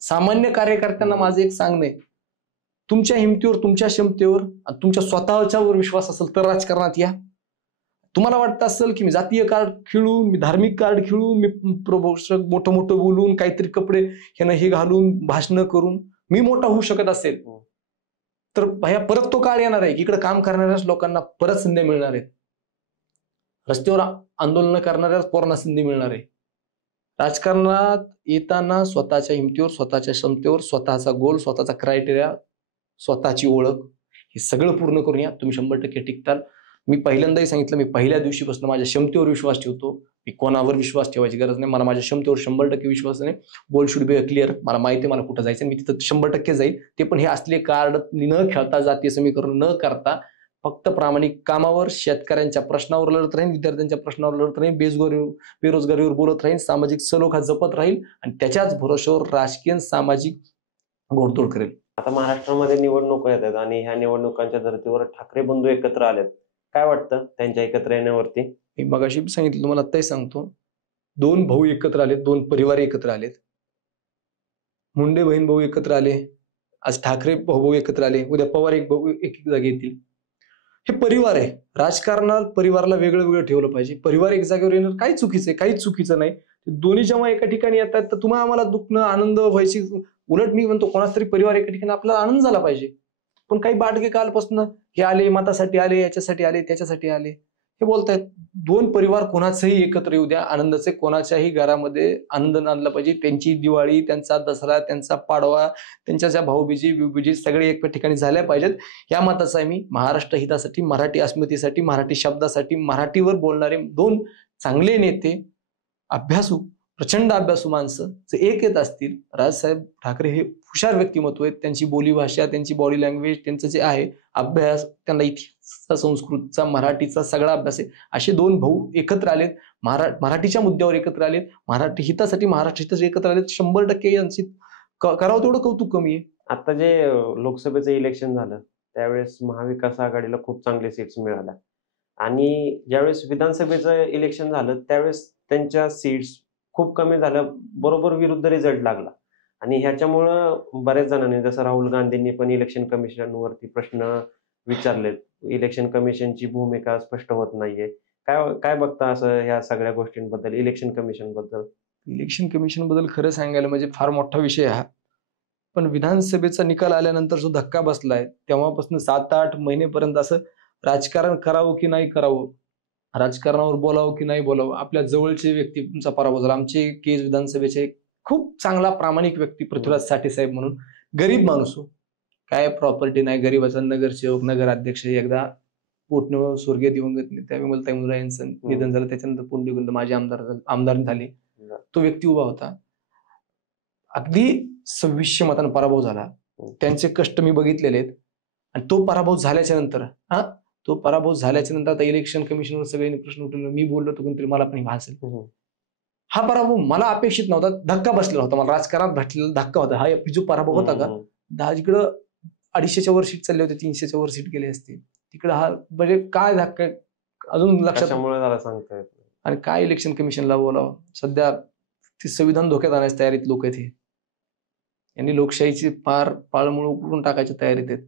सामान्य कार्यकर्त्यांना माझं एक सांगणं आहे, तुमच्या हिमतीवर, तुमच्या क्षमतेवर, तुमच्या स्वतःच्यावर विश्वास असेल तर राजकारणात या. तुम्हाला वाटतं असेल की मी जातीय कार्ड खेळून, मी धार्मिक कार्ड खेळून, मी मोठं मोठं बोलून, काहीतरी कपडे ह्यानं हे घालून, भाषण करून मी मोठा होऊ शकत असेल तर भया परत तो काळ येणार आहे की इकडे काम करणाऱ्याच लोकांना परत संधी मिळणार आहेत. रस्त्यावर आंदोलन करणाऱ्याच पोरांना संधी मिळणार आहे. राजकारणात येताना स्वतःच्या हिमतीवर, स्वतःच्या क्षमतेवर, स्वतःचा गोल, स्वतःचा क्रायटेरिया, स्वतःची ओळख हे सगळं पूर्ण करून या. तुम्ही 100% टिकताल. मी पहिल्यांदाही सांगितलं, मी पहिल्या दिवशीपासून माझ्या क्षमतेवर विश्वास ठेवतो. मी कोणावर विश्वास ठेवायची गरज नाही. मला माझ्या क्षमतेवर 100% विश्वास नाही. Goal should be clear. मला माहिती आहे मला कुठं जायचं, मी तिथं 100% जाईल. ते पण हे असले कार्ड न खेळता, जातीय समीकरण न करता, फक्त प्रामाणिक कामावर, शेतकऱ्यांच्या प्रश्नावर लढत राहीन, विद्यार्थ्यांच्या प्रश्नावर लढत राहीन, बेरोजगारीवर बोलत राहीन, सामाजिक सलोखा जपत राहील आणि त्याच्याच भरोश्यावर राजकीय सामाजिक घोडतोड करेल. आता महाराष्ट्रामध्ये निवडणुका येतात आणि ह्या निवडणुकांच्या धर्तीवर ठाकरे बंधू एकत्र आलेत. काय वाटतं त्यांच्या एकत्र येण्यावरती? मी मगाशी सांगितलं, तुम्हाला आत्ताही सांगतो. 2 भाऊ एकत्र आलेत, 2 परिवार एकत्र आलेत. मुंडे बहीण भाऊ एकत्र आले, आज ठाकरे भाऊ एकत्र आले, उद्या पवार एक भाऊ एक जागी येतील. हे परिवार आहे. राजकारणात परिवाराला वेगळं वेगळं ठेवलं पाहिजे. परिवार एक जागेवर येणार काही चुकीचं आहे, काहीच चुकीचं नाही. दोन्ही जेव्हा एका ठिकाणी येतात तर तुम्हाला आम्हाला दुखणं, आनंद व्हायची. उलट मी म्हणतो कोणाच तरी परिवार एका ठिकाणी आपल्याला आनंद झाला पाहिजे. पण काही बाटके कालपासून हे आले, मतासाठी आले, याच्यासाठी आले, त्याच्यासाठी आले, हे बोलतायत. 2 परिवार कोणाचंही एकत्र येऊ द्या, आनंदाचे कोणाच्याही घरामध्ये आनंद आणला पाहिजे. त्यांची दिवाळी, त्यांचा दसरा, त्यांचा पाडवा, त्यांच्या ज्या भाऊबीजी विबीजी सगळे एका ठिकाणी झाल्या पाहिजेत. या मताचा आहे मी. महाराष्ट्र हितासाठी, मराठी अस्मितेसाठी, मराठी शब्दासाठी, मराठीवर बोलणारे 2 चांगले नेते, अभ्यासू, प्रचंड अभ्यासू माणसं जे एक येत असतील. राजसाहेब ठाकरे हे हुशार व्यक्तिमत्व आहेत. त्यांची बोलीभाषा, त्यांची बॉडी लँग्वेज, त्यांचं जे आहे अभ्यास, त्यांना इतिहासाचा, संस्कृतचा, मराठीचा सगळा अभ्यास आहे. असे 2 भाऊ एकत्र आलेत, मराठीच्या मुद्द्यावर एकत्र आलेत, मराठी हितासाठी, महाराष्ट्र हितासाठी एकत्र आलेत. 100% यांची करावं तेवढं कौतुक कमी आहे. आता जे लोकसभेचं इलेक्शन झालं त्यावेळेस महाविकास आघाडीला खूप चांगले सीट्स मिळाल्या आणि ज्यावेळेस विधानसभेचं इलेक्शन झालं त्यावेळेस त्यांच्या सीट्स खूप कमी झाल्या, बरोबर विरुद्ध रिझल्ट लागला. आणि ह्याच्यामुळं बऱ्याच जणांनी, जसं राहुल गांधींनी पण इलेक्शन कमिशनवरती प्रश्न विचारलेत. इलेक्शन कमिशनची भूमिका स्पष्ट होत नाहीये. काय काय बघता असं ह्या सगळ्या गोष्टींबद्दल, इलेक्शन कमिशन बद्दल? इलेक्शन कमिशन बद्दल खरं सांगायला म्हणजे फार मोठा विषय हा. पण विधानसभेचा निकाल आल्यानंतर जो धक्का बसलाय तेव्हापासून 7-8 महिनेपर्यंत असं राजकारण करावं की नाही करावं, राजकारणावर बोलावं की नाही बोलावं, आपल्या जवळचे व्यक्तींचा पराभव झाला. आमचे केज विधानसभेचे खूप चांगला प्रामाणिक व्यक्ती पृथ्वीराज साठे साहेब म्हणून, गरीब माणूस हो, काय प्रॉपर्टी नाही, गरीबाचा नगरसेवक नगराध्यक्ष, एकदा पोटणं स्वर्गीय दिवंगत नेते विमलताई मुंडे यांचं निधन झालं, त्याच्यानंतर पुंडलिक माझे आमदार झाले, तो व्यक्ती उभा होता. अगदी 2600 मतांना पराभव झाला. त्यांचे कष्ट मी बघितलेले आहेत. आणि तो पराभव झाल्याच्या नंतर आता इलेक्शन कमिशनवर सगळ्यांनी प्रश्न उठवले, मी बोललो तर कोणतरी मला पण भासेल. हा पराभव मला अपेक्षित नव्हता, धक्का बसलेला होता, मला राजकारणात भेटलेला धक्का होता. हा जो पराभव होता का, जिकडं 250च्या वर सीट चालले होते, 300च्या वर सीट गेले असते, तिकडं हा म्हणजे काय धक्का अजून लक्षात झाला सांगतायत. आणि काय इलेक्शन कमिशनला बोलावं, सध्या ते संविधान धोक्यात आणायच्या तयारीत लोक आहेत. यांनी लोकशाहीची फार पाळमुळ उकरून टाकायच्या तयारीत आहेत.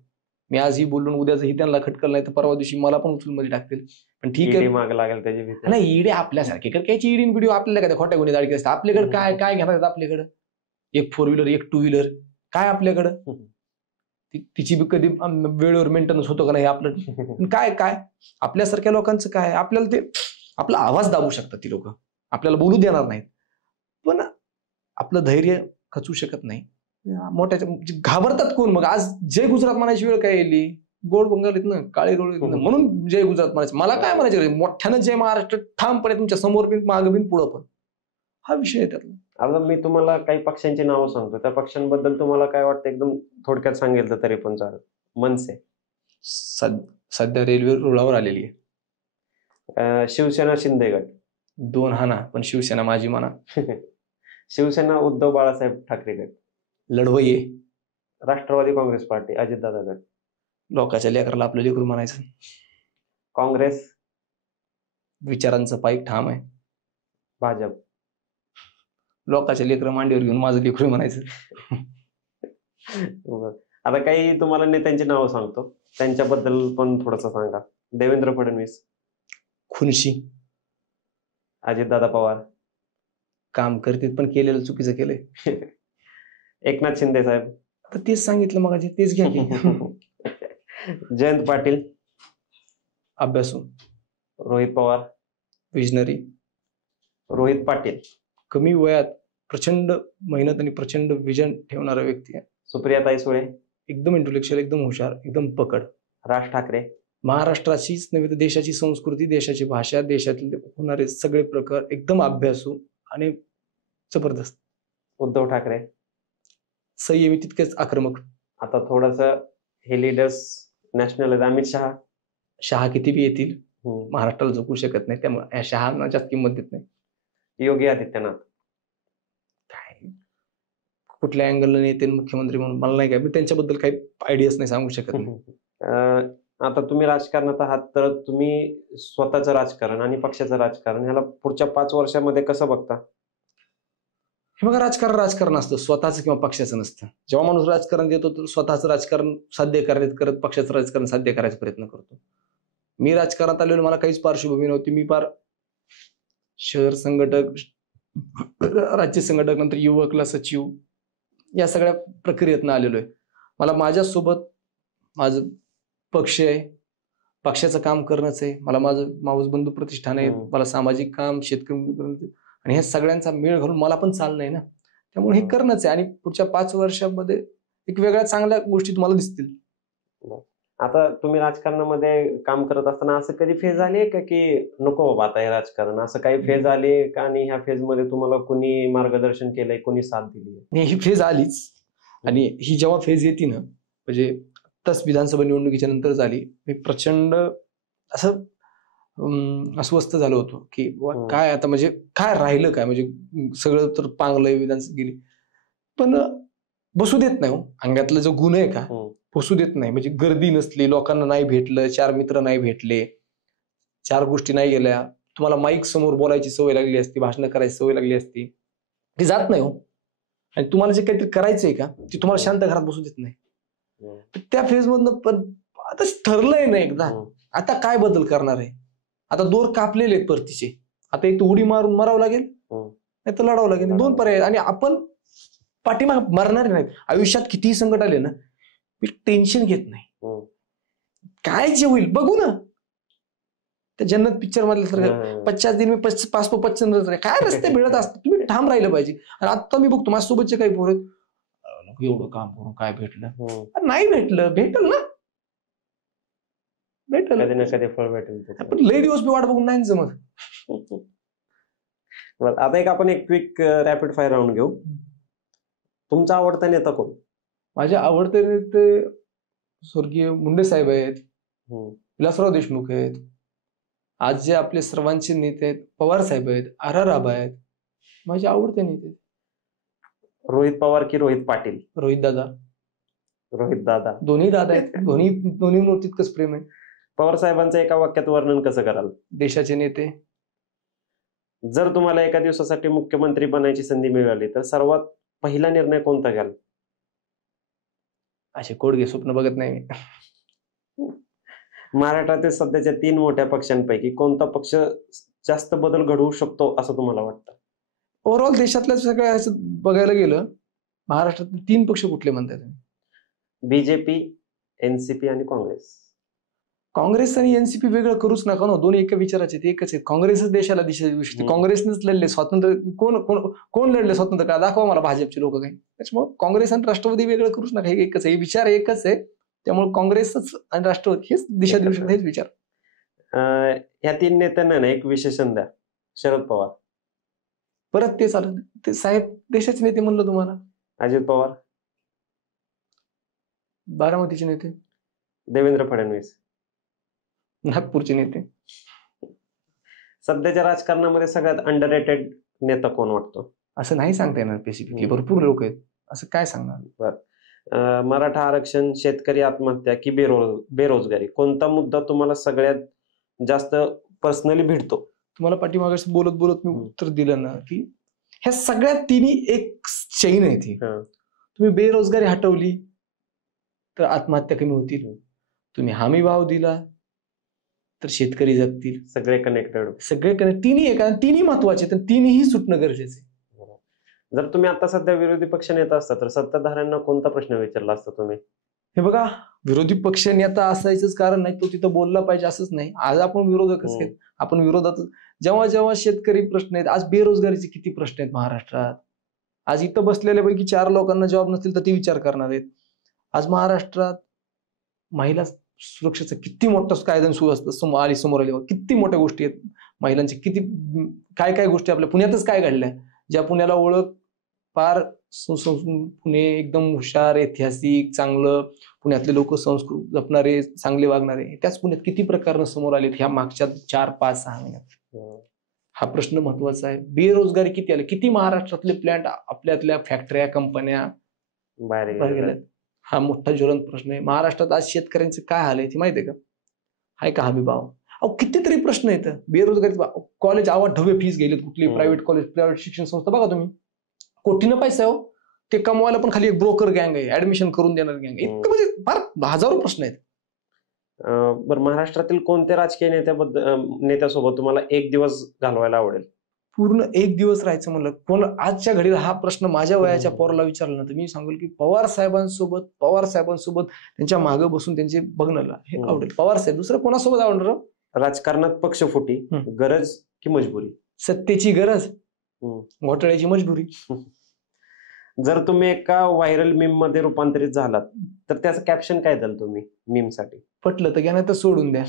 मी आजही बोलून उद्याचही त्यांना खटकल नाही तर परवा दिवशी मला पण उचलून टाकतील. पण ठीक आहे, माग लागेल त्याची भीती नाही. ईडी आपल्यासारखे कायची ईडी व्हिडिओ आपल्याला काय खोट्या गुन्हे दाडी असतात. आपल्याकडे काय काय घेणार आपल्याकडं, एक 4 व्हीलर एक 2 व्हीलर काय आपल्याकडं, तिची कधी वेळेवर मेंटेनन्स होतो का नाही आपलं, काय काय आपल्यासारख्या लोकांचं काय, आपल्याला ते आपला आवाज दाबू शकतात ती लोक, आपल्याला बोलू देणार नाहीत, पण आपलं धैर्य खचू शकत नाही. मोठ्याच्या घाबरतात कोण मग. आज जय गुजरात म्हणायची वेळ काय येईल, गोड बंगालीत ना काळे गोड म्हणून जय गुजरात म्हणायचं. मला काय म्हणायचं, मोठ्यानं जय महाराष्ट्र ठामपणे तुमच्या समोर बिन मागं बिन पुढं पण, हा विषय आहे त्यातला. आता मी तुम्हाला काही पक्षांची नावं सांगतो, त्या पक्षांबद्दल तुम्हाला काय वाटतं एकदम थोडक्यात सांगितलं तरी पण चालेल. मनसे सध्या रेल्वे रुळावर आलेली आहे. शिवसेना शिंदे गट 2 हाना, पण शिवसेना माझी म्हणा. शिवसेना उद्धव बाळासाहेब ठाकरे गट लढवई. राष्ट्रवादी काँग्रेस पार्टी अजितदादा गट लोकांच्या लेकराला आपलं लेकरू म्हणायचं. काँग्रेस विचारांचं पाईक ठाम आहे. भाजप लोकांच्या लेकरं मांडीवर घेऊन माझं लेकरू म्हणायचं. आता काही तुम्हाला नेत्यांची नावं सांगतो, त्यांच्याबद्दल पण थोडस सांगा. देवेंद्र फडणवीस, खुनशी. अजितदादा पवार काम करतील पण केलेलं चुकीचं केलंय. एकनाथ शिंदे साहेब, आता तेच सांगितलं मग, तेच घ्या की. जयंत पाटील अभ्यासू. रोहित पवार विजनरी. रोहित पाटील कमी वयात प्रचंड मेहनत आणि प्रचंड विजन ठेवणारा व्यक्ती आहे. सुप्रियाताई सुळे एकदम इंटेलेक्च्युअल, एकदम हुशार, एकदम पकड. राज ठाकरे महाराष्ट्राचीच नव्हे तर देशाची संस्कृती, देशाची भाषा, देशातले होणारे सगळे प्रकार एकदम अभ्यासू आणि जबरदस्त. उद्धव ठाकरे संयमी तितकेच आक्रमक. आता थोडस हे लीडर्स नॅशनल आहेत. अमित शहा किती बी येतील महाराष्ट्राला झोपू शकत नाही, त्यामुळे या शहाना जास्त किंमत देत नाही. योगी आदित्यनाथ काय कुठल्या अँगलने येते मुख्यमंत्री म्हणून मला नाही, काय मी त्यांच्याबद्दल काही आयडियाच नाही, सांगू शकत नाही. आता तुम्ही राजकारणात आहात, तर तुम्ही स्वतःचं राजकारण आणि पक्षाचं राजकारण ह्याला पुढच्या 5 वर्षामध्ये कसं बघता? हे बघा, राजकारण असतं, स्वतःचं किंवा पक्षाचं नसतं. जेव्हा माणूस राजकारण देतो तर स्वतःचं राजकारण साध्य करत पक्षाचं राजकारण साध्य करायचा प्रयत्न करतो. मी राजकारणात आलेलो, मला काहीच पार्श्वभूमी नव्हती. मी फार शहर संघटक, राज्य संघटक, नंतर युवकला सचिव, या सगळ्या प्रक्रियेतनं आलेलो आहे. मला माझ्यासोबत माझं पक्ष आहे, पक्षाचं काम करणंच आहे. मला माझं मावस बंधू प्रतिष्ठान आहे, मला सामाजिक काम, शेतकरी, आणि हे सगळ्यांचा मेळ घालून मला पण चालणं आहे ना, त्यामुळे हे करणंच आहे. आणि पुढच्या 5 वर्षामध्ये एक वेगळ्या चांगल्या गोष्टी तुम्हाला दिसतील. आता तुम्ही राजकारणामध्ये काम करत असताना असं कधी फेज आली आहे का की नको बाबा आता हे राजकारण, असं काही फेज आली का? आणि ह्या फेज मध्ये तुम्हाला कोणी मार्गदर्शन केलंय, कोणी साथ दिली? ही फेज आलीच. आणि ही जेव्हा फेज येते ना, म्हणजे आत्ताच विधानसभा निवडणुकीच्या नंतर झाली, मी प्रचंड असं अस्वस्थ झालो होतो की काय आता, म्हणजे काय राहिलं काय, म्हणजे सगळं तर पांगलंय, विधानसभा गेली, पण बसू देत नाही हो. अंगातला जो गुण आहे का, बसू देत नाही. म्हणजे गर्दी नसली, लोकांना नाही भेटलं, 4 मित्र नाही भेटले, 4 गोष्टी नाही गेल्या, तुम्हाला माईक समोर बोलायची सवय लागली असती, भाषण करायची सवय लागली असती, ती जात नाही हो. आणि तुम्हाला जे काहीतरी करायचंय का ते तुम्हाला शांत घरात बसू देत नाही. तर त्या फेज मधनं पण आता ठरलंय ना एकदा, आता काय बदल करणार आहे? आता दोर कापलेले आहेत परतीचे, आता एक तर उडी मारून मरावं लागेल, नाही तर लढावं लागेल. दोन पर्याय. आणि आपण पाठीमाग मरणार नाहीत. आयुष्यात कितीही संकट आले ना, मी टेन्शन घेत नाही. काय जे होईल बघू ना. त्या जन्नत पिक्चर मधल्या सारखं 50 दिन मी 555 काय रस्ते मिळत असतात, तुम्ही ठाम राहिलं पाहिजे. आणि आता मी बघतो माझ्यासोबतचे काही पोर एवढं काम करून काय भेटलं, नाही भेटलं, भेटल ना, भेटल कधी ना कधी फळ भेटेल. पण लई दिवस मी वाट बघून नाही जमत. आता आपण एक क्विक रॅपिड फायर राऊंड घेऊ. तुमचा आवडता नेता कोण? माझे आवडते नेते स्वर्गीय मुंडे साहेब आहेत, विलासराव देशमुख आहेत. आज जे आपले सर्वांचे नेते आहेत पवार साहेब आहेत, आर आबा आहेत, माझे आवडते नेते. रोहित पवार की रोहित पाटील? रोहित दादा. रोहित दादा. दोन्ही दादा आहेत. दोन्ही तितकंच प्रेम आहे. पवार साहेबांचं एका वाक्यात वर्णन कसं कराल? देशाचे नेते. जर तुम्हाला एका दिवसासाठी मुख्यमंत्री बनायची संधी मिळाली तर सर्वात पहिला निर्णय कोणता घ्याल? असे कोडगे स्वप्न बघत नाही मी. महाराष्ट्रातील सध्याच्या 3 मोठ्या पक्षांपैकी कोणता पक्ष जास्त बदल घडवू शकतो असं तुम्हाला वाटतं? ओव्हरऑल देशातल्या सगळ्या बघायला गेलं, महाराष्ट्रातील 3 पक्ष कुठले म्हणताय तुम्ही? बीजेपी, एनसीपी आणि काँग्रेस. काँग्रेस आणि एनसीपी वेगळं करूच नका ना, दोन्ही एका विचाराचे, ते एकच आहे. काँग्रेसच देशाला दिशा देऊ शकते. काँग्रेसनेच लढले स्वातंत्र्य. कोण लढले स्वातंत्र्य? का दाखवा मला भाजपचे लोक काही. त्याच्यामुळे काँग्रेस आणि राष्ट्रवादी वेगळं करूच नका, हे एकच आहे, विचार एकच आहे. त्यामुळे काँग्रेसच आणि राष्ट्रवादी हेच दिशा देऊ शकते, हेच विचार. ह्या 3 नेत्यांना एक विशेषण द्या. शरद पवार. परत ते चालू, ते साहेब देशाचे नेते म्हणलं तुम्हाला. अजित पवार. बारामतीचे नेते. देवेंद्र फडणवीस. नागपूरचे नेते. सध्याच्या राजकारणामध्ये सगळ्यात अंडररेटेड नेता कोण वाटतो? असं नाही सांगता येणार स्पेसिफिकली, भरपूर लोक आहेत, असं काय सांगणार. मराठा आरक्षण, शेतकरी आत्महत्या की बेरोजगारी, कोणता मुद्दा तुम्हाला सगळ्यात जास्त पर्सनली भिडतो? तुम्हाला पाठीमागे बोलत बोलत मी उत्तर दिलं ना, की ह्या सगळ्या तिन्ही एक चैन आहे ती. तुम्ही बेरोजगारी हटवली तर आत्महत्या कमी होतील, तुम्ही हमी भाव दिला तर शेतकरी जगतील. सगळे कनेक्टेड. सगळे कनेक्ट. तिन्ही एक, तिन्ही महत्वाचे, तर तिन्हीही सुटणं गरजेचं आहे. जर तुम्ही आता सध्या विरोधी पक्ष नेता असता तर सत्ताधाऱ्यांना कोणता प्रश्न विचारला असता तुम्ही? हे बघा, विरोधी पक्ष नेता असायचंच कारण नाही तो तिथं बोलला पाहिजे असंच नाही. आज आपण विरोधकच आहेत, आपण विरोधात. जेव्हा जेव्हा शेतकरी प्रश्न आहेत, आज बेरोजगारीचे किती प्रश्न आहेत महाराष्ट्रात. आज इथं बसलेल्यापैकी 4 लोकांना जॉब नसतील तर ते विचार करणार आहेत. आज महाराष्ट्रात महिला सुरक्षेचा किती मोठा कायदा समोर आली, किती मोठ्या गोष्टी आहेत महिलांच्या, किती काय काय गोष्टी आपल्या पुण्यातच काय घडल्या, ज्या पुण्याला ओळख फार पुणे एकदम हुशार, ऐतिहासिक, चांगलं, पुण्यातले लोक संस्कृत जपणारे, चांगले वागणारे, त्याच पुण्यात किती प्रकार समोर आलेत ह्या मागच्या 4, 5, 6 महिन्यात. हा प्रश्न महत्वाचा आहे. बेरोजगारी किती आले, किती महाराष्ट्रातले प्लॅन्ट, आपल्यातल्या फॅक्टऱ्या, कंपन्या बाहेर गेल्यात. हा मोठा ज्वलंत प्रश्न आहे. महाराष्ट्रात आज शेतकऱ्यांचं काय हाल आहे ती माहिती आहे का? हाय का हमी भाव? अहो कितीतरी प्रश्न येतं. बेरोजगारी, कॉलेज आवाज ढवे फीस गेलेत, कुठली प्रायव्हेट कॉलेज, प्रायव्हेट शिक्षण संस्था बघा तुम्ही, कोटीनं पैसा आहे हो. ते कमवायला पण खाली एक ब्रोकर गँग आहे, ऍडमिशन करून देणार गँग, इतकं म्हणजे फार हजारो प्रश्न आहेत. बरं, महाराष्ट्रातील कोणत्या राजकीय नेत्यासोबत तुम्हाला एक दिवस घालवायला आवडेल? पूर्ण एक दिवस राहायचं म्हणलं, कोण आजच्या घडीला हा प्रश्न माझ्या वयाच्या पोराला विचारला ना तर मी सांगेल की पवार साहेबांसोबत त्यांच्या मागे बसून त्यांचे बघणं हे आवडेल. पवार साहेब, दुसरं कोणासोबत आवडणार? राजकारणात पक्षफुटी, गरज की मजबुरी? सत्तेची गरज, घोटाळ्याची मजबुरी. जर तुम्ही एका व्हायरल मीम मध्ये रूपांतरित झालात तर त्याचं कॅप्शन काय द्याल तुम्ही मीम साठी? पटलं तर घ्या, नाही तर सोडून द्या.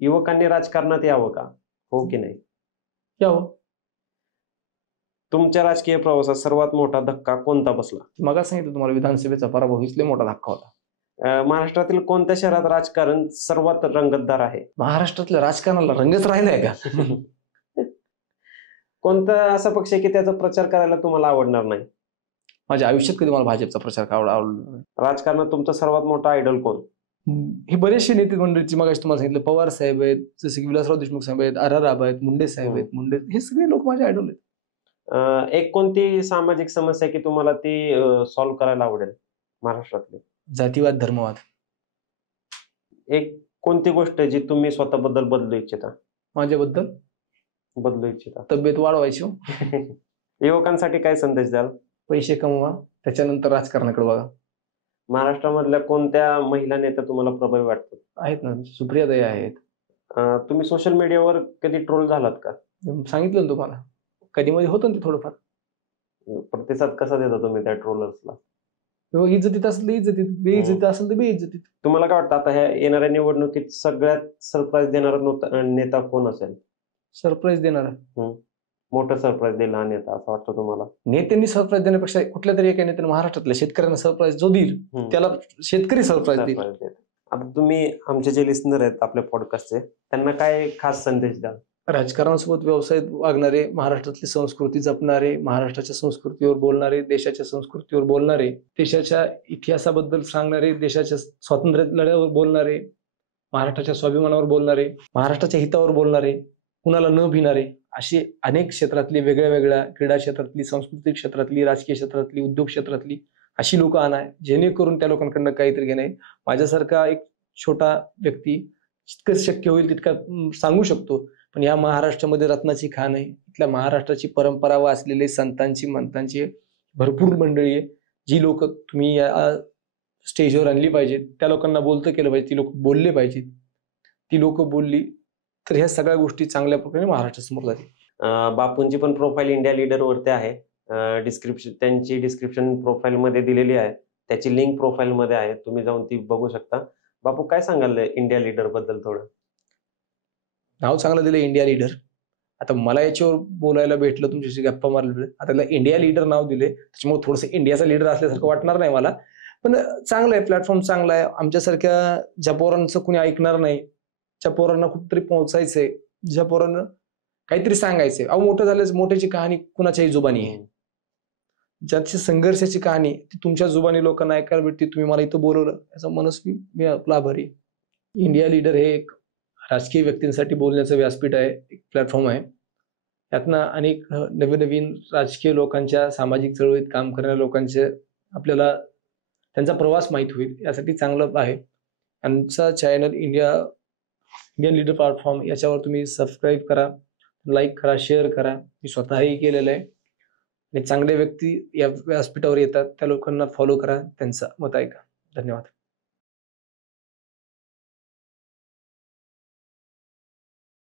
युवकांनी राजकारणात यावं का, हो की नाही? यावं. तुमच्या राजकीय प्रवासात सर्वात मोठा धक्का कोणता बसला? मग सांगितलं तुम्हाला, विधानसभेचा पराभव हीच लय मोठा धक्का होता. महाराष्ट्रातील कोणत्या शहरात राजकारण सर्वात रंगतदार आहे? महाराष्ट्रातल्या राजकारणाला रंगच राहिलाय का? कोणता असा पक्ष आहे की त्याचा प्रचार करायला तुम्हाला आवडणार नाही? माझ्या आयुष्यात कधी मला भाजपचा प्रचार आवडला नाही. राजकारणात तुमचा सर्वात मोठा आयडॉल कोण? हे बरेचसे नेते मंडळीची मग तुम्हाला सांगितलं, पवार साहेब आहेत, जसे की विलासराव देशमुख साहेब आहेत, आर आबा आहेत, मुंडे साहेब आहेत. हे सगळे लोक माझे आयडॉल आहेत. एक कोणती सामाजिक समस्या की तुम्हाला ती सॉल्व्ह करायला आवडेल महाराष्ट्रातली? जातीवाद, धर्मवाद. एक कोणती गोष्ट जी तुम्ही स्वतःबद्दल बदलू इच्छिता? माझ्याबद्दल बदलू इच्छिता? तब्येत वाढवायची हो. युवकांसाठी काय संदेश द्याल? पैसे कमवा, त्याच्यानंतर राजकारणाकडे बघा. महाराष्ट्रामधल्या कोणत्या महिला नेत्या तुम्हाला प्रभावी वाटतात? आहेत ना, सुप्रियाताई आहेत. तुम्ही सोशल मीडियावर कधी ट्रोल झालात का? सांगितलं ना तुम्हाला. कधी-मधी होतं ना ते थोडंफार. प्रतिसाद कसा देता तुम्ही त्या ट्रोलर्सला? किंवा इज्जतीत असेल तर इज्जतीत, बेइज्जतीत असेल तर बेइज्जतीत. तुम्हाला काय वाटतं आता ह्या येणाऱ्या निवडणुकीत सगळ्यात सरप्राईज देणारा नेता कोण असेल? सरप्राईज देणारा. मोठं सरप्राईज देईल हा नेता असं वाटतं तुम्हाला? नेत्यांनी सरप्राईज देण्यापेक्षा कुठल्या तरी एका नेत्याने महाराष्ट्रातल्या शेतकऱ्यांना सरप्राईज जो देईल त्याला शेतकरी सरप्राईज देईल. आता तुम्ही आमचे जे लिस्नर आहेत आपल्या पॉडकास्टचे त्यांना काय खास संदेश द्याल? राजकारणासोबत व्यवसायात वागणारे, महाराष्ट्रातली संस्कृती जपणारे, महाराष्ट्राच्या संस्कृतीवर बोलणारे, देशाच्या संस्कृतीवर बोलणारे, देशाच्या इतिहासाबद्दल सांगणारे, देशाच्या स्वातंत्र्य लढ्यावर बोलणारे, महाराष्ट्राच्या स्वाभिमानावर बोलणारे, महाराष्ट्राच्या हितावर बोलणारे, कुणाला न भिणारे, अशी अनेक क्षेत्रातली वेगळ्या वेगळ्या क्रीडा क्षेत्रातली, सांस्कृतिक क्षेत्रातली, राजकीय क्षेत्रातली, उद्योग क्षेत्रातली अशी लोक आणा जेणेकरून त्या लोकांकडनं काहीतरी घेणे. माझ्यासारखा एक छोटा व्यक्ती जितकं शक्य होईल तितका सांगू शकतो. पण या महाराष्ट्रामध्ये रत्नाची खाण आहे. इथल्या महाराष्ट्राची परंपरा वाचलेली संतांची मंतांची भरपूर मंडळी आहे. जी लोक तुम्ही या स्टेजवर आणली पाहिजेत, त्या लोकांना बोलतं केलं पाहिजे, ती लोक बोलले पाहिजेत. ती लोक बोलली तर ह्या सगळ्या गोष्टी चांगल्या प्रकारे महाराष्ट्रासमोर जातील. बापूंची पण प्रोफाईल इंडिया लीडर वरती आहे. त्यांची डिस्क्रिप्शन प्रोफाईल मध्ये दिलेली आहे. त्याची लिंक प्रोफाईल मध्ये आहे, तुम्ही जाऊन ती बघू शकता. बापू काय सांगाल इंडिया लीडर बद्दल थोडं? नाव चांगलं दिलं इंडिया लीडर. आता मला याच्यावर बोलायला भेटलं, तुमच्याशी गप्पा मारले, आता त्याला इंडिया लीडर नाव दिले, त्याच्यामुळे थोडंसं इंडियाचा लीडर असल्यासारखं वाटणार नाही मला. पण चांगलं आहे, प्लॅटफॉर्म चांगला आहे. आमच्यासारख्या ज्या पोरांचं कुणी ऐकणार नाही, ज्या पोरांना कुठेतरी पोहोचायचंय, ज्या पोरांना काहीतरी सांगायचंय, अहो मोठं झाल्यास मोठ्याची कहाणी कुणाच्याही जुबानी आहे. ज्याची संघर्षाची कहाणी ती तुमच्या जुबानी लोकांना ऐकायला भेटते. तुम्ही मला इथं बोलवलं याचा मनस्वी मी आपला आभारी. इंडिया लीडर हे एक राजकीय व्यक्तींसाठी बोलण्याचं व्यासपीठ आहे, एक प्लॅटफॉर्म आहे. यातनं अनेक नवीन नवीन राजकीय लोकांच्या, सामाजिक चळवळीत काम करणाऱ्या लोकांचे आपल्याला त्यांचा प्रवास माहीत होईल, यासाठी चांगलं आहे. आमचा चॅनल इंडियन लीडर प्लॅटफॉर्म याच्यावर तुम्ही सबस्क्राईब करा, लाईक करा, शेअर करा. मी स्वतःही केलेलं आहे. आणि चांगले व्यक्ती या व्यासपीठावर येतात, त्या लोकांना फॉलो करा, त्यांचं मत ऐका. धन्यवाद.